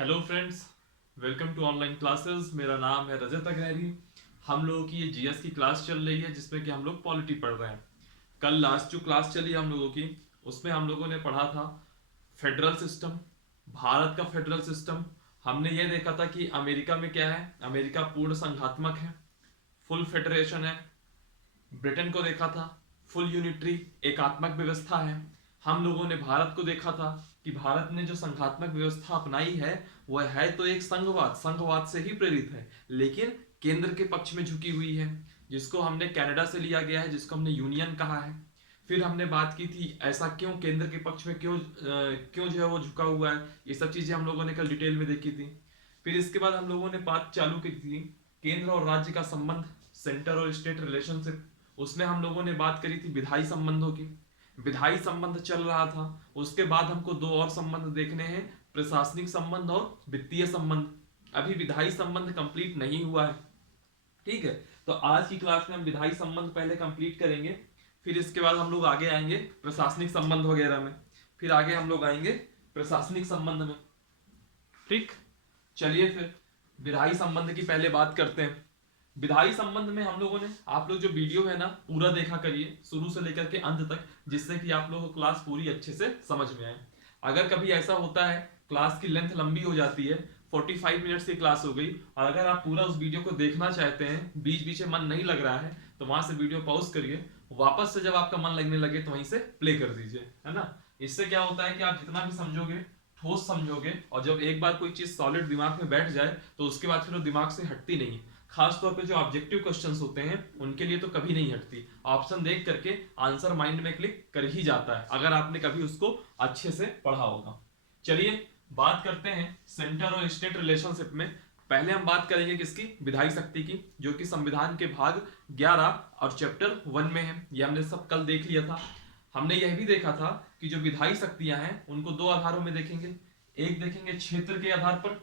Hello friends, welcome to online classes. मेरा नाम है रजत अग्रहरी। हम लोगों की ये जीएस की क्लास चल रही है जिसमें कि हम लोग पॉलिटी पढ़ रहे हैं। कल लास्ट जो क्लास चली हम लोगों की, उसमें हम लोगों ने पढ़ा था फेडरल सिस्टम, भारत का फेडरल सिस्टम। हमने ये देखा था कि अमेरिका में क्या है। अमेरिका पूर्ण संघात्मक है, फुल फेडरेशन है। ब्रिटेन को देखा था, फुल यूनिटरी एकात्मक व्यवस्था है। हम लोगों ने भारत को देखा था कि भारत ने जो संघात्मक व्यवस्था अपनाई है वह है तो एक संघवाद से ही प्रेरित है, लेकिन केंद्र के पक्ष में झुकी हुई है, जिसको हमने कनाडा से लिया गया है, जिसको हमने यूनियन कहा है। फिर हमने बात की थी ऐसा क्यों केंद्र के पक्ष में क्यों जो है वो झुका हुआ है। ये सब चीजें हम लोगों ने कल डिटेल में देखी थी। फिर इसके बाद हम लोगों ने बात चालू की थी केंद्र और राज्य का संबंध, सेंटर और स्टेट रिलेशनशिप। उसमें हम लोगों ने बात करी थी विधायी संबंधों की। विधायी संबंध चल रहा था। उसके बाद हमको दो और संबंध देखने हैं, प्रशासनिक संबंध और वित्तीय संबंध। अभी विधायी संबंध कंप्लीट नहीं हुआ है, ठीक है। तो आज की क्लास में हम विधायी संबंध पहले कंप्लीट करेंगे, फिर इसके बाद हम लोग आगे आएंगे प्रशासनिक संबंध वगैरह में, फिर आगे हम लोग आएंगे प्रशासनिक संबंध में, ठीक। चलिए फिर विधायी संबंध की पहले बात करते हैं। विधायी संबंध में हम लोगों ने, आप लोग जो वीडियो है ना पूरा देखा करिए शुरू से लेकर के अंत तक, जिससे कि आप लोगों को क्लास पूरी अच्छे से समझ में आए। अगर कभी ऐसा होता है क्लास की लेंथ लंबी हो जाती है, 45 मिनट्स की क्लास हो गई, और अगर आप पूरा उस वीडियो को देखना चाहते हैं, बीच बीच में मन नहीं लग रहा है, तो वहां से वीडियो पॉज करिए, वापस से जब आपका मन लगने लगे तो वहीं से प्ले कर दीजिए, है ना। इससे क्या होता है कि आप जितना भी समझोगे ठोस समझोगे, और जब एक बार कोई चीज सॉलिड दिमाग में बैठ जाए तो उसके बाद फिर वो दिमाग से हटती नहीं है। खास तौर पे जो ऑब्जेक्टिव क्वेश्चंस होते हैं उनके लिए तो कभी नहीं हटती। ऑप्शन देख करके आंसर माइंड में क्लिक कर ही जाता है, अगर आपने कभी उसको अच्छे से पढ़ा होगा। चलिए बात करते हैं सेंटर और स्टेट रिलेशनशिप में। पहले हम बात करेंगे किसकी, विधायी शक्ति की, जो कि संविधान के भाग 11 और चैप्टर 1 में है। ये हमने सब कल देख लिया था। हमने यह भी देखा था कि जो विधायी शक्तियां हैं उनको दो आधारों में देखेंगे, एक देखेंगे क्षेत्र के आधार पर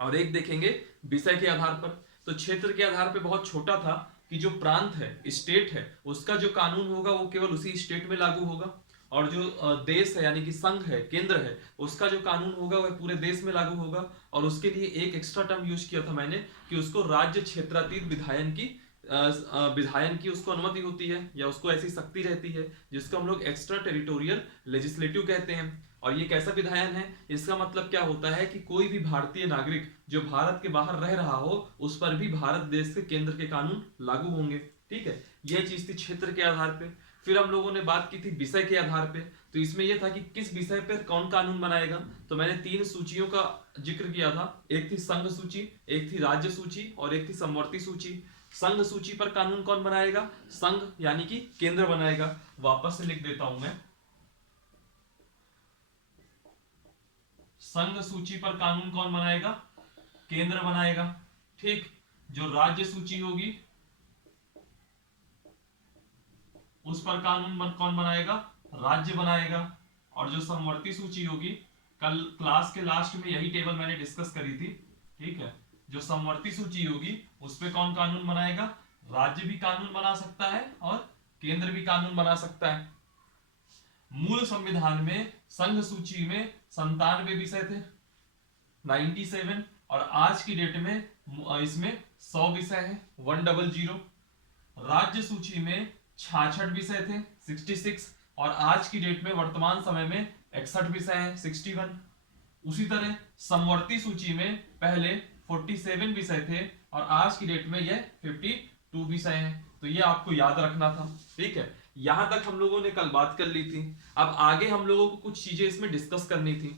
और एक देखेंगे विषय के आधार पर। तो क्षेत्र के आधार पर बहुत छोटा था कि जो प्रांत है, स्टेट है, उसका जो कानून होगा वो केवल उसी स्टेट में लागू होगा, और जो देश है यानी कि संघ है, केंद्र है, उसका जो कानून होगा वह पूरे देश में लागू होगा। और उसके लिए एक एक्स्ट्रा टर्म यूज किया था मैंने कि उसको राज्य क्षेत्रातीत विधायन की उसको अनुमति होती है, या उसको ऐसी शक्ति रहती है जिसको हम लोग एक्स्ट्रा टेरिटोरियल लेजिस्लेटिव कहते हैं। और ये कैसा विधायन है, इसका मतलब क्या होता है कि कोई भी भारतीय नागरिक जो भारत के बाहर रह रहा हो उस पर भी भारत देश के केंद्र के कानून लागू होंगे, ठीक है। यह चीज थी क्षेत्र के आधार पे। फिर हम लोगों ने बात की थी विषय के आधार पे। तो इसमें यह था कि किस विषय पर कौन कानून बनाएगा। तो मैंने तीन सूचियों का जिक्र किया था, एक थी संघ सूची, एक थी राज्य सूची और एक थी समवर्ती सूची। संघ सूची पर कानून कौन बनाएगा, संघ यानी कि केंद्र बनाएगा। वापस से लिख देता हूं मैं, संघ सूची पर कानून कौन बनाएगा, केंद्र बनाएगा, ठीक। जो राज्य सूची होगी उस पर कानून कौन बनाएगा, राज्य बनाएगा। और जो समवर्ती सूची होगी, कल क्लास के लास्ट में यही टेबल मैंने डिस्कस करी थी, ठीक है। जो समवर्ती सूची होगी उस पर कौन कानून बनाएगा, राज्य भी कानून बना सकता है और केंद्र भी कानून बना सकता है। मूल संविधान में संघ सूची में 97 विषय थे, 97, और आज की डेट में इसमें 100 विषय है, 100। राज्य सूची में 66 विषय थे, 66, और आज की डेट में वर्तमान समय में 61 विषय है, 61। उसी तरह समवर्ती सूची में पहले 47 विषय थे और आज की डेट में यह 52 विषय हैं। तो ये आपको याद रखना था, ठीक है। यहां तक हम लोगों ने कल बात कर ली थी। अब आगे हम लोगों को कुछ चीजें इसमें डिस्कस करनी थी।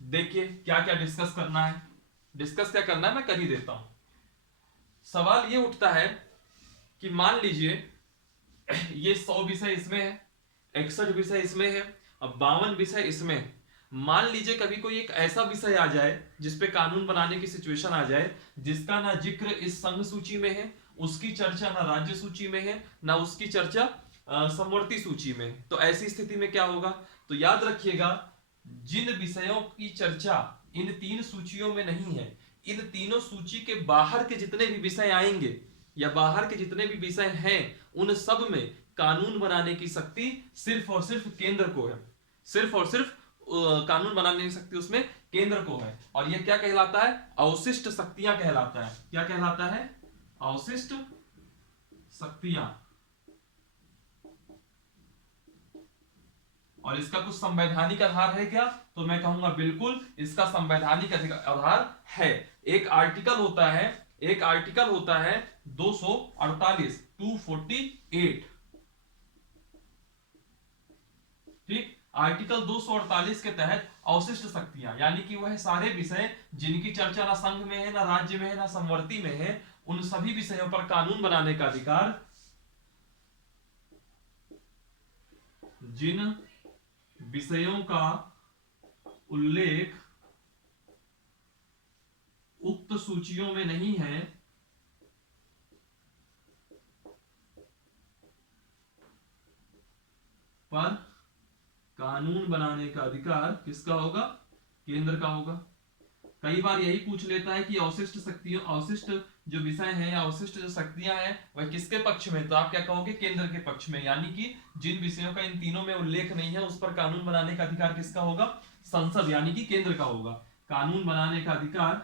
देखिए क्या क्या डिस्कस करना है, डिस्कस क्या करना है मैं कर ही देता हूं। सवाल ये उठता है कि मान लीजिए ये 100 विषय इसमें है, 61 विषय इसमें है, अब 52 विषय इसमें है। मान लीजिए कभी कोई एक ऐसा विषय आ जाए जिसपे कानून बनाने की सिचुएशन आ जाए जिसका ना जिक्र इस संघ सूची में है, उसकी चर्चा ना राज्य सूची में है, ना उसकी चर्चा समवर्ती सूची में। तो ऐसी स्थिति में क्या होगा, तो याद रखिएगा जिन विषयों की चर्चा इन तीन सूचियों में नहीं है, इन तीनों सूची के बाहर के जितने भी विषय आएंगे या बाहर के जितने भी विषय हैं उन सब में कानून बनाने की शक्ति सिर्फ और सिर्फ केंद्र को है, सिर्फ और सिर्फ कानून बना नहीं सकती उसमें केंद्र को है। और ये क्या कहलाता है? अवशिष्ट शक्तियां कहलाता है। क्या कहलाता है? अवशिष्ट शक्तियां। और इसका कुछ संवैधानिक आधार है क्या? तो मैं कहूंगा बिल्कुल इसका संवैधानिक आधार है। एक आर्टिकल होता है, एक आर्टिकल होता है 248, 248, ठीक। आर्टिकल 248 के तहत अवशिष्ट शक्तियां, यानी कि वह सारे विषय जिनकी चर्चा ना संघ में है, ना राज्य में है, ना समवर्ती में है, उन सभी विषयों पर कानून बनाने का अधिकार जिन विषयों का उल्लेख उक्त सूचियों में नहीं है, पर कानून बनाने का अधिकार किसका होगा? केंद्र का होगा। कई बार यही पूछ लेता है कि अवशिष्ट शक्तियों, अवशिष्ट जो विषय हैं, अवशिष्ट जो शक्तियां हैं, वह किसके पक्ष में? तो आप क्या कहोगे? केंद्र के पक्ष में। यानी कि जिन विषयों का इन तीनों में उल्लेख नहीं है, उस पर कानून बनाने का अधिकार किसका होगा? संसद यानी कि केंद्र का होगा। कानून बनाने का अधिकार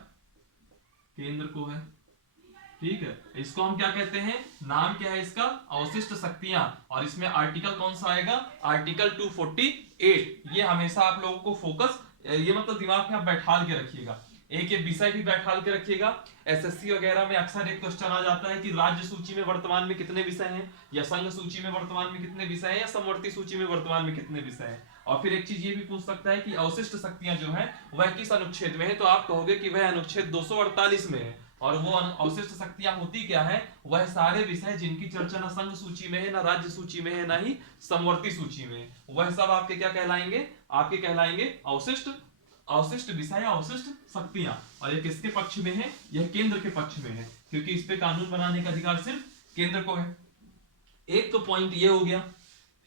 केंद्र को है, ठीक है। इसको हम क्या कहते हैं? नाम क्या है इसका? अवशिष्ट शक्तियां। और इसमें आर्टिकल कौन सा आएगा? आर्टिकल 248। ये हमेशा आप लोगों को फोकस, ये मतलब दिमाग में आप बैठाल के रखिएगा। एक एक विषय भी बैठाल के रखिएगा। एसएससी वगैरह में अक्सर एक क्वेश्चन आ जाता है कि राज्य सूची में वर्तमान में कितने विषय हैं, या संघ सूची में वर्तमान में कितने विषय हैं, या समवर्ती सूची में वर्तमान में कितने विषय हैं। और फिर एक चीज ये भी पूछ सकता है कि अवशिष्ट शक्तियां जो है वह किस अनुच्छेद में है, तो आप कहोगे कि वह अनुच्छेद 248 में है। और वो अवशिष्ट शक्तियां होती क्या है? वह सारे विषय जिनकी चर्चा ना संघ सूची में है, ना राज्य सूची में है, ना ही समवर्ती सूची में है, वह सब आपके क्या कहलाएंगे? आपके कहलाएंगे अवशिष्ट, अवशिष्ट विषय, अवशिष्ट शक्तियां। और ये किसके पक्ष में है? यह केंद्र के पक्ष में है, क्योंकि इस पे कानून बनाने का अधिकार सिर्फ केंद्र को है। एक तो पॉइंट ये हो गया।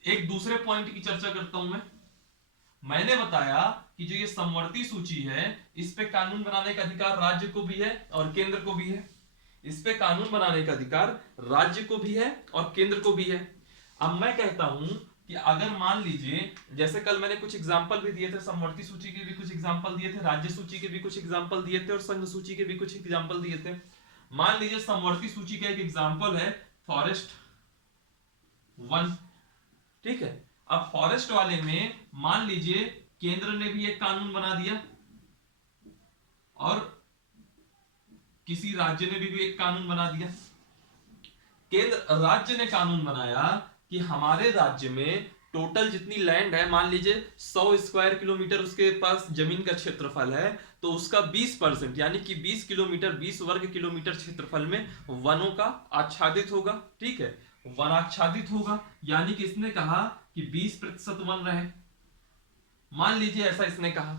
एक दूसरे पॉइंट की चर्चा करता हूं मैं। मैंने बताया कि जो ये समवर्ती सूची है, इस पे कानून बनाने का अधिकार राज्य को भी है और केंद्र को भी है। इस पे कानून बनाने का अधिकार राज्य को भी है और केंद्र को भी है। अब मैं कहता हूं कि अगर मान लीजिए, जैसे कल मैंने कुछ एग्जांपल भी दिए थे, समवर्ती सूची के भी कुछ एग्जांपल दिए थे, राज्य सूची के भी कुछ एग्जांपल दिए थे, और संघ सूची के भी कुछ एग्जांपल दिए थे। मान लीजिए समवर्ती सूची का एक एग्जांपल है फॉरेस्ट 1, ठीक है। अब फॉरेस्ट वाले में मान लीजिए केंद्र ने भी एक कानून बना दिया और किसी राज्य ने भी एक कानून बना दिया। केंद्र, राज्य ने कानून बनाया कि हमारे राज्य में टोटल जितनी लैंड है, मान लीजिए 100 स्क्वायर किलोमीटर उसके पास जमीन का क्षेत्रफल है, तो उसका 20% यानी कि 20 किलोमीटर, 20 वर्ग किलोमीटर क्षेत्रफल में वनों का आच्छादित होगा, ठीक है। वन आच्छादित होगा, यानी कि इसने कहा कि 20% वन रहे। मान लीजिए ऐसा इसने कहा।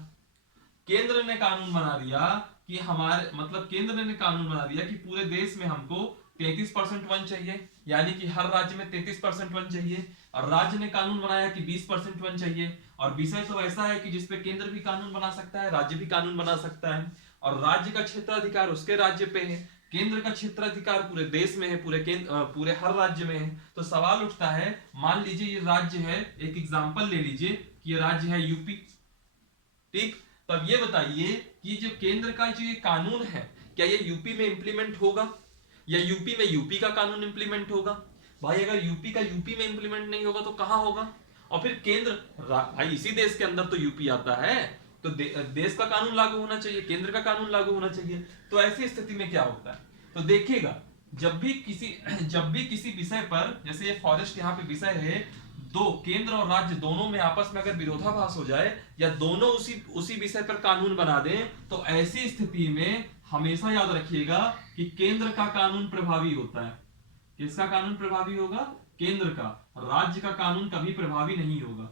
केंद्र ने कानून बना दिया कि हमारे, मतलब केंद्र ने कानून बना दिया कि पूरे देश में हमको 33% वन चाहिए, यानी कि हर राज्य में 33% वन चाहिए। और राज्य ने कानून बनाया कि 20% वन चाहिए। और विषय तो ऐसा है कि जिसपे केंद्र भी कानून बना सकता है, राज्य भी कानून बना सकता है। और राज्य का क्षेत्राधिकार उसके राज्य पे है, केंद्र का क्षेत्राधिकार पूरे देश में है, पूरे हर राज्य में है। तो सवाल उठता है, मान लीजिए ये राज्य है, एक एग्जांपल ले लीजिए कि ये राज्य है यूपी, ठीक। तब ये बताइए कि जो केंद्र का जो ये कानून है, क्या ये यूपी में इंप्लीमेंट होगा, या यूपी में यूपी का कानून इंप्लीमेंट होगा? भाई अगर यूपी का यूपी में इंप्लीमेंट नहीं होगा तो कहां होगा? और फिर केंद्र, भाई इसी देश के अंदर तो यूपी आता है, तो देश का कानून लागू होना चाहिए, केंद्र का कानून लागू होना चाहिए। तो ऐसी स्थिति में क्या होता है? तो देखिएगा, जब भी किसी विषय पर, जैसे ये फॉरेस्ट यहाँ पे विषय है, दो, केंद्र और राज्य दोनों में आपस में अगर विरोधाभास हो जाए, या दोनों उसी विषय पर कानून बना दें, तो ऐसी स्थिति में हमेशा याद रखिएगा कि केंद्र का कानून प्रभावी होता है। किसका कानून प्रभावी होगा? केंद्र का। राज्य का कानून कभी प्रभावी नहीं होगा,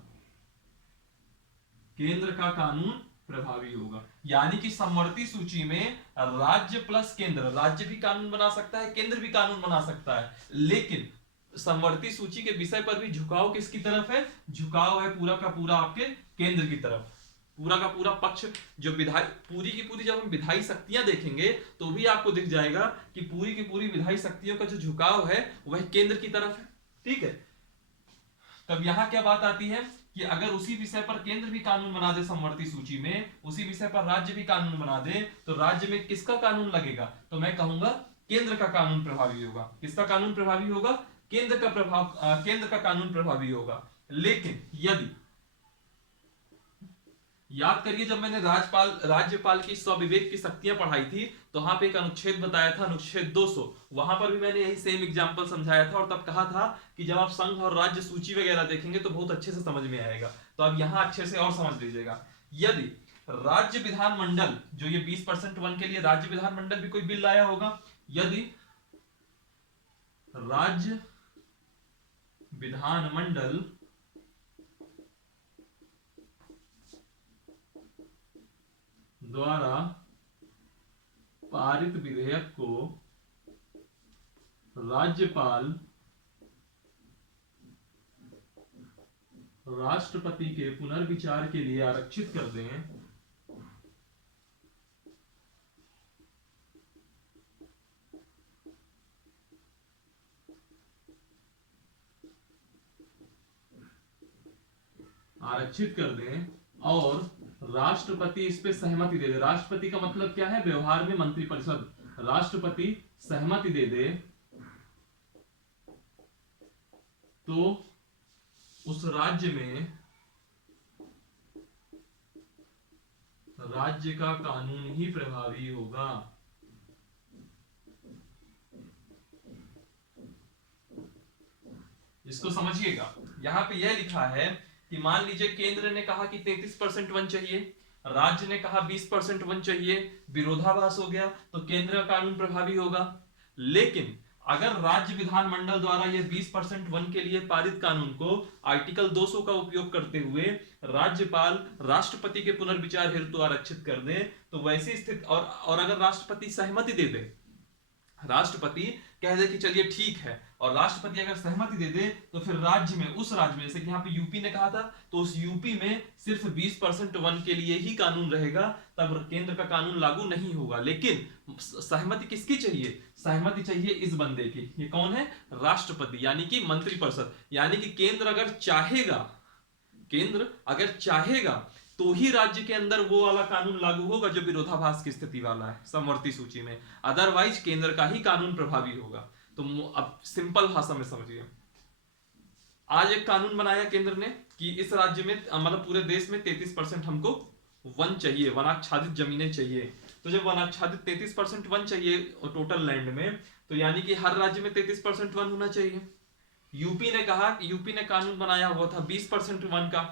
केंद्र का कानून प्रभावी होगा। यानी कि समवर्ती सूची में राज्य प्लस केंद्र, राज्य भी कानून बना सकता है, केंद्र भी कानून बना सकता है, लेकिन समवर्ती सूची के विषय पर भी झुकाव किसकी तरफ है? झुकाव है पूरा का पूरा आपके केंद्र की तरफ। पूरा का पूरा पक्ष जो विधायी, पूरी की पूरी जब हम विधायी शक्तियां देखेंगे तो भी आपको दिख जाएगा कि पूरी की पूरी विधायी शक्तियों का जो झुकाव है वह केंद्र की तरफ है, ठीक है। तब यहां क्या बात आती है कि अगर उसी विषय पर केंद्र भी कानून बना दे समवर्ती सूची में, उसी विषय पर राज्य भी कानून बना दे, तो राज्य में किसका कानून लगेगा? तो मैं कहूंगा केंद्र का कानून प्रभावी होगा। किसका कानून प्रभावी होगा? केंद्र का केंद्र का कानून प्रभावी होगा। लेकिन यदि याद करिए, जब मैंने राज्यपाल की स्वविवेक की शक्तियां पढ़ाई थी, तो वहां पे एक अनुच्छेद बताया था, अनुच्छेद 200। वहां पर भी मैंने यही सेम एग्जांपल समझाया था और तब कहा था कि जब आप संघ और राज्य सूची वगैरह देखेंगे तो बहुत अच्छे से समझ में आएगा। तो अब यहां अच्छे से और समझ लीजिएगा। यदि राज्य विधानमंडल, जो ये 20% वन के लिए राज्य विधानमंडल भी कोई बिल लाया होगा, यदि राज्य विधानमंडल द्वारा पारित विधेयक को राज्यपाल राष्ट्रपति के पुनर्विचार के लिए आरक्षित कर दें, और राष्ट्रपति इस पे सहमति दे दे। राष्ट्रपति का मतलब क्या है? व्यवहार में मंत्रिपरिषद। राष्ट्रपति सहमति दे दे तो उस राज्य में राज्य का कानून ही प्रभावी होगा। इसको समझिएगा। यहां पे यह लिखा है कि मान लीजिए केंद्र ने कहा कि 33% वन चाहिए, राज्य ने कहा 20% वन चाहिए, विरोधाभास हो गया, तो केंद्र का कानून प्रभावी होगा। लेकिन अगर राज्य विधानमंडल द्वारा यह 20% वन के लिए पारित कानून को आर्टिकल 200 का उपयोग करते हुए राज्यपाल राष्ट्रपति के पुनर्विचार हेतु आरक्षित कर दे, तो वैसी स्थिति और अगर राष्ट्रपति सहमति दे दे, राष्ट्रपति कह दे कि चलिए ठीक है, और राष्ट्रपति अगर सहमति दे दे, तो फिर राज्य में, उस राज्य में, जैसे कि यहाँ पे यूपी ने कहा था, तो उस यूपी में सिर्फ 20% वन के लिए ही कानून रहेगा, तब केंद्र का कानून लागू नहीं होगा। लेकिन सहमति किसकी चाहिए? सहमति चाहिए इस बंदे की। ये कौन है? राष्ट्रपति, यानी कि मंत्रिपरिषद। यानी कि केंद्र अगर चाहेगा तो ही राज्य के अंदर वो वाला कानून लागू होगा जो विरोधाभास की स्थिति वाला है समवर्ती सूची में। अदरवाइज केंद्र का ही कानून प्रभावी होगा। तो अब सिंपल भाषा में समझिए, आज एक कानून बनाया केंद्र ने कि इस राज्य में, मतलब पूरे देश में 33% हमको वन चाहिए, वनाच्छादित जमीनें चाहिए। तो जब वनाच्छादित 33% वन चाहिए टोटल लैंड में, तो यानी कि हर राज्य में 33% वन होना चाहिए। यूपी ने कानून बनाया हुआ था 20% वन का,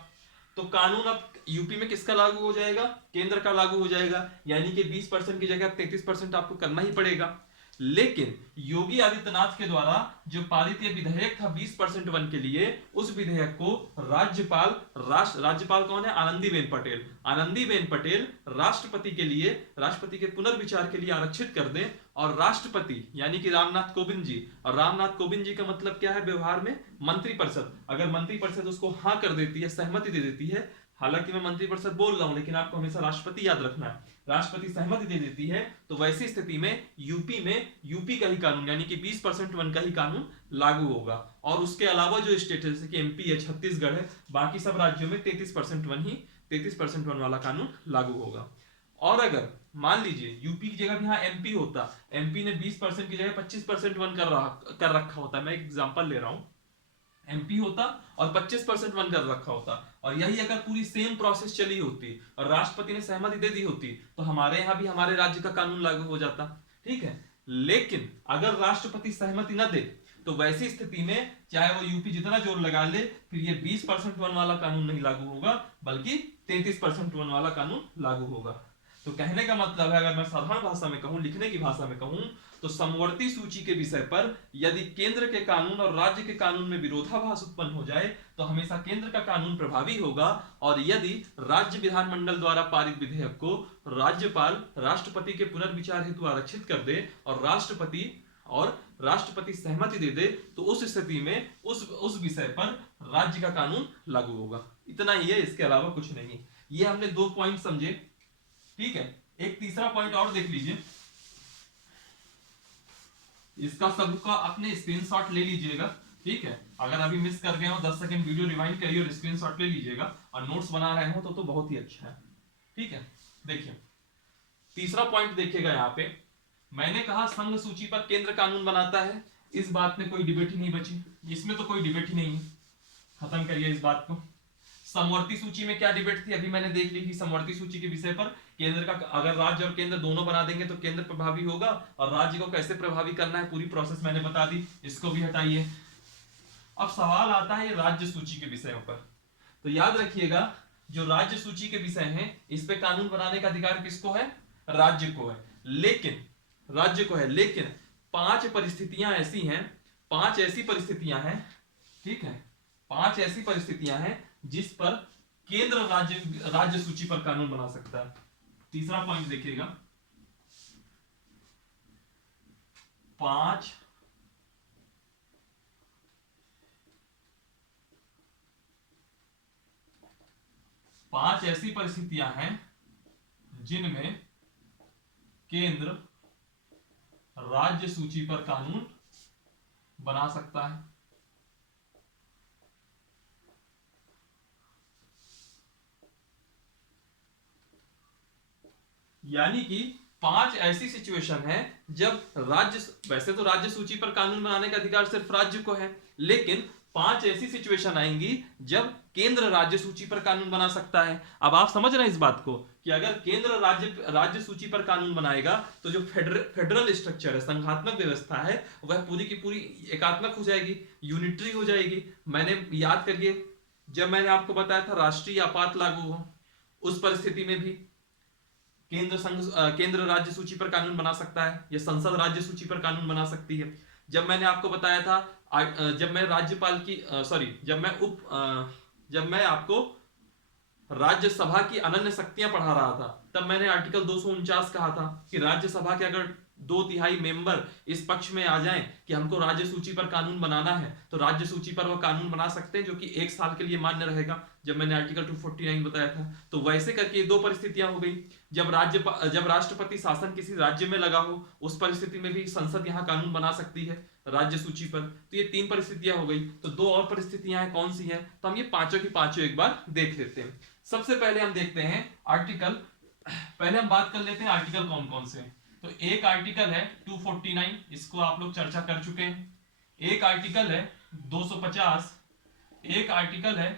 तो कानून अब यूपी में किसका लागू हो जाएगा? केंद्र का लागू हो जाएगा। यानी कि 20% की जगह 33% आपको करना ही पड़ेगा। लेकिन योगी आदित्यनाथ के द्वारा जो पारित ये विधेयक था 20% वन के लिए, उस विधेयक को राज्यपाल कौन है? आनंदीबेन पटेल राष्ट्रपति के पुनर्विचार के लिए आरक्षित कर दें, और राष्ट्रपति यानी कि रामनाथ कोविंद जी, और रामनाथ कोविंद जी का मतलब क्या है व्यवहार में? मंत्रिपरिषद। अगर मंत्रिपरिषद उसको हाँ कर देती है, सहमति दे देती है, हालांकि मैं मंत्रिपरिषद बोल रहा हूं लेकिन आपको हमेशा राष्ट्रपति याद रखना है, राष्ट्रपति सहमति दे देती है, तो वैसी स्थिति में यूपी का ही कानून यानी कि 20% वन का ही कानून लागू होगा। और उसके अलावा जो स्टेट है, जैसे कि एमपी है, छत्तीसगढ़ है, बाकी सब राज्यों में 33% वन वाला कानून लागू होगा। और अगर मान लीजिए यूपी की जगह भी यहाँ एमपी होता, एमपी ने 20% की जगह 25% वन कर रखा होता, मैं एक एग्जांपल ले रहा हूं, एमपी होता और 25% वन कर रखा होता, और यही अगर पूरी सेम प्रोसेस चली होती और राष्ट्रपति ने सहमति दे दी होती, तो हमारे यहाँ भी हमारे राज्य का कानून लागू हो जाता। ठीक है। लेकिन अगर राष्ट्रपति सहमति न दे, तो वैसी स्थिति में चाहे वो यूपी जितना जोर लगा ले, फिर ये 20% वन वाला कानून नहीं लागू होगा, बल्कि 33% वन वाला कानून लागू होगा। तो कहने का मतलब है, अगर मैं साधारण भाषा में कहूं, लिखने की भाषा में कहूं, तो समवर्ती सूची के विषय पर यदि केंद्र के कानून और राज्य के कानून में विरोधाभास उत्पन्न हो जाए, तो हमेशा केंद्र का कानून प्रभावी होगा। और यदि राज्य विधानमंडल द्वारा पारित विधेयक को राज्यपाल राष्ट्रपति के पुनर्विचार हेतु आरक्षित कर दे और राष्ट्रपति सहमति दे दे, तो उस स्थिति में उस विषय पर राज्य का कानून लागू होगा। इतना ही है, इसके अलावा कुछ नहीं। ये हमने 2 पॉइंट समझे। ठीक है। एक तीसरा पॉइंट और देख लीजिए, इसका सबका अपने स्क्रीनशॉट ले लीजिएगा, ठीक है, अगर अभी मिस कर गए हो 10 सेकंड वीडियो रिवाइंड करिए और स्क्रीनशॉट ले लीजिएगा, और नोट्स बना रहे हो तो बहुत ही अच्छा है। ठीक है, देखिए तीसरा पॉइंट देखिएगा यहाँ पे, मैंने कहा संघ सूची पर केंद्र कानून बनाता है, इस बात में कोई डिबेट ही नहीं बची, इसमें तो कोई डिबेट ही नहीं है, खत्म करिए इस बात को। समवर्ती सूची में क्या डिबेट थी, अभी मैंने देख ली कि समवर्ती सूची के विषय पर केंद्र का, अगर राज्य और केंद्र दोनों बना देंगे तो केंद्र प्रभावी होगा, और राज्य को कैसे प्रभावी करना है पूरी प्रोसेस मैंने बता दी, इसको भी हटाइए। अब सवाल आता है राज्य सूची के विषयों पर, तो याद रखिएगा जो राज्य सूची के विषय हैं इस पे कानून बनाने का अधिकार किसको है, राज्य को है, लेकिन राज्य को है, लेकिन पांच परिस्थितियां ऐसी हैं, पांच ऐसी परिस्थितियां हैं, ठीक है, पांच ऐसी परिस्थितियां हैं जिस पर केंद्र राज्य सूची पर कानून बना सकता है। तीसरा पॉइंट देखिएगा, पांच ऐसी परिस्थितियां हैं जिनमें केंद्र राज्य सूची पर कानून बना सकता है। यानी कि पांच ऐसी सिचुएशन है जब राज्य, वैसे तो राज्य सूची पर कानून बनाने का अधिकार सिर्फ राज्य को है, लेकिन पांच ऐसी सिचुएशन आएंगी जब केंद्र राज्य सूची पर कानून बना सकता है। अब आप समझ रहे हैं इस बात को कि अगर केंद्र राज्य सूची पर कानून बनाएगा तो जो फेडरल स्ट्रक्चर है, संघात्मक व्यवस्था है, वह पूरी की पूरी एकात्मक हो जाएगी, यूनिटरी हो जाएगी। मैंने याद करिए जब मैंने आपको बताया था राष्ट्रीय आपात लागू हो, उस परिस्थिति में भी केंद्र राज्य सूची पर कानून बना सकता है, या संसद राज्य सूची पर कानून बना सकती है। जब मैंने आपको बताया था जब मैं राज्यपाल की सॉरी जब मैं आपको राज्यसभा की अनन्य शक्तियां पढ़ा रहा था, तब मैंने आर्टिकल 249 कहा था कि राज्यसभा के अगर 2/3 मेंबर इस पक्ष में आ जाएं कि हमको राज्य सूची पर कानून बनाना है, तो राज्य सूची पर वो कानून बना सकते हैं जो कि 1 साल के लिए मान्य रहेगा, जब मैंने आर्टिकल 249 बताया था। तो वैसे करके दो परिस्थितियां हो गई, जब राष्ट्रपति शासन किसी राज्य में लगा हो, उस परिस्थिति में भी संसद यहाँ कानून बना सकती है राज्य सूची पर। तो ये 3 परिस्थितियां हो गई, तो 2 और परिस्थितियां हैं, कौन सी हैं, तो हम ये पांचों की पांचों एक बार देख लेते हैं। सबसे पहले हम देखते हैं आर्टिकल, पहले हम बात कर लेते हैं आर्टिकल कौन कौन से हैं। तो एक आर्टिकल है 249, इसको आप लोग चर्चा कर चुके हैं। एक आर्टिकल है 250, एक आर्टिकल है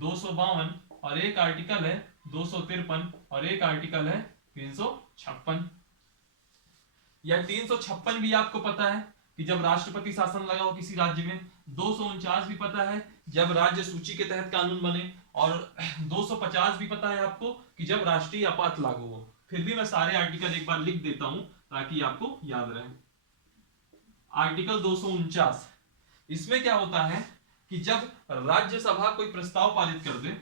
252, और एक आर्टिकल है 253, और एक आर्टिकल है 356। या 356 भी आपको पता है कि जब राष्ट्रपति शासन लगा हो किसी राज्य में। 249 भी पता है जब राज्य सूची के तहत कानून बने, और 250 भी पता है आपको कि जब राष्ट्रीय आपात लागू हो। फिर भी मैं सारे आर्टिकल एक बार लिख देता हूं ताकि आपको याद रहे। आर्टिकल 249, इसमें क्या होता है कि जब राज्यसभा कोई प्रस्ताव पारित कर दे,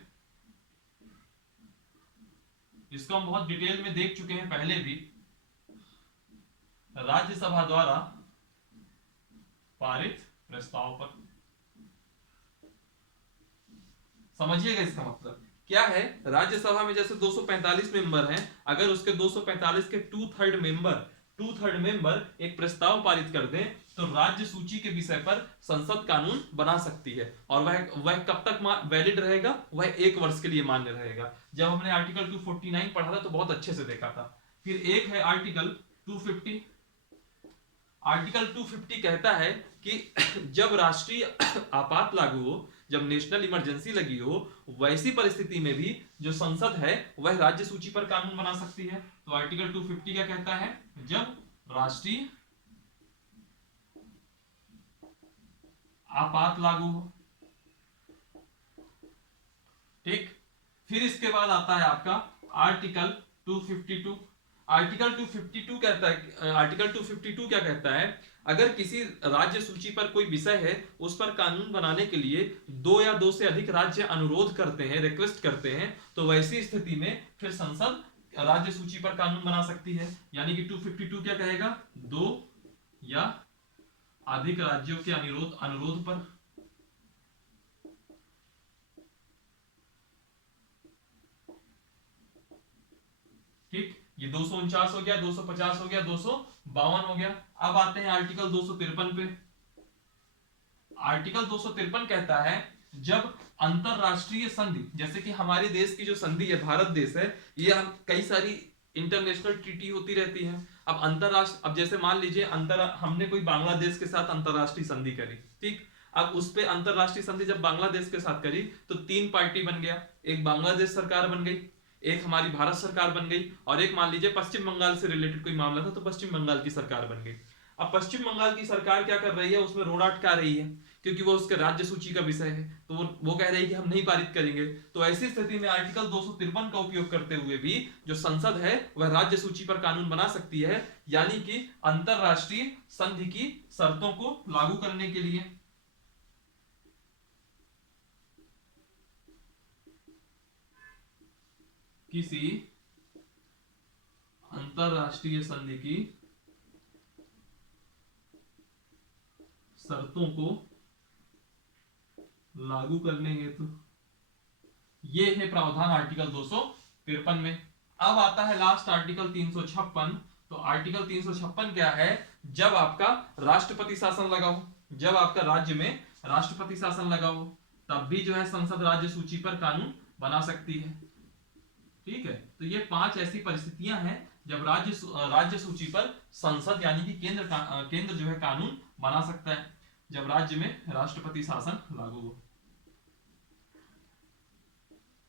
इसको हम बहुत डिटेल में देख चुके हैं पहले भी, राज्यसभा द्वारा पारित प्रस्ताव पर, समझिएगा इसका मतलब क्या है। राज्यसभा में जैसे 245 मेंबर हैं, अगर उसके 245 के 2/3 मेंबर एक प्रस्ताव पारित कर दें, तो राज्य सूची के विषय पर संसद कानून बना सकती है, और वह कब तक वैलिड रहेगा, वह 1 वर्ष के लिए मान्य रहेगा। जब हमने आर्टिकल 249 पढ़ा था तो बहुत अच्छे से देखा था। फिर एक है आर्टिकल 250। आर्टिकल 250 कहता है कि जब राष्ट्रीय आपात लागू हो, जब नेशनल इमरजेंसी लगी हो, वैसी परिस्थिति में भी जो संसद है वह राज्य सूची पर कानून बना सकती है। तो आर्टिकल 250 क्या कहता है, जब राष्ट्रीय आपात लागू हो। ठीक, फिर इसके बाद आता है आपका आर्टिकल 252। आर्टिकल 252 कहता है, आर्टिकल 252 क्या कहता है, अगर किसी राज्य सूची पर कोई विषय है, उस पर कानून बनाने के लिए 2 या 2 से अधिक राज्य अनुरोध करते हैं, रिक्वेस्ट करते हैं, तो वैसी स्थिति में फिर संसद राज्य सूची पर कानून बना सकती है। यानी कि 252 क्या कहेगा, 2 या अधिक राज्यों के अनुरोध पर। ठीक, ये 249 हो गया, 250 हो गया, 252 हो गया। अब आते हैं आर्टिकल 253 पे। आर्टिकल 253 कहता है जब अंतरराष्ट्रीय संधि, जैसे कि हमारे देश की जो संधि है, भारत देश है, ये हम कई सारी इंटरनेशनल ट्रीटी होती रहती है। अब अंतरराष्ट्र, अब जैसे मान लीजिए हमने कोई बांग्लादेश के साथ अंतरराष्ट्रीय संधि करी, ठीक। अब उस पे अंतरराष्ट्रीय संधि जब बांग्लादेश के साथ करी तो 3 पार्टी बन गया, एक बांग्लादेश सरकार बन गई, एक हमारी भारत सरकार बन गई, और एक मान लीजिए पश्चिम बंगाल से रिलेटेड कोई मामला था तो पश्चिम बंगाल की सरकार बन गई। अब पश्चिम बंगाल की सरकार क्या कर रही है, उसमें रोड़ा अटका रही है, क्योंकि वो उसके राज्य सूची का विषय है, तो वो कह रही है कि हम नहीं पारित करेंगे। तो ऐसी स्थिति में आर्टिकल 253 का उपयोग करते हुए भी जो संसद है वह राज्य सूची पर कानून बना सकती है, यानी कि अंतरराष्ट्रीय संधि की शर्तों को लागू करने के लिए। किसी अंतरराष्ट्रीय संधि की शर्तों को लागू करने हेतु, ये है प्रावधान आर्टिकल 253 में। अब आता है लास्ट आर्टिकल 356। तो आर्टिकल 356 क्या है, जब आपका राष्ट्रपति शासन लगा हो, जब आपका राज्य में राष्ट्रपति शासन लगा हो, तब भी जो है संसद राज्य सूची पर कानून बना सकती है, ठीक है। तो ये 5 ऐसी परिस्थितियां हैं जब राज्य सूची पर संसद यानी कि केंद्र जो है कानून बना सकता है, जब राज्य में राष्ट्रपति शासन लागू हो।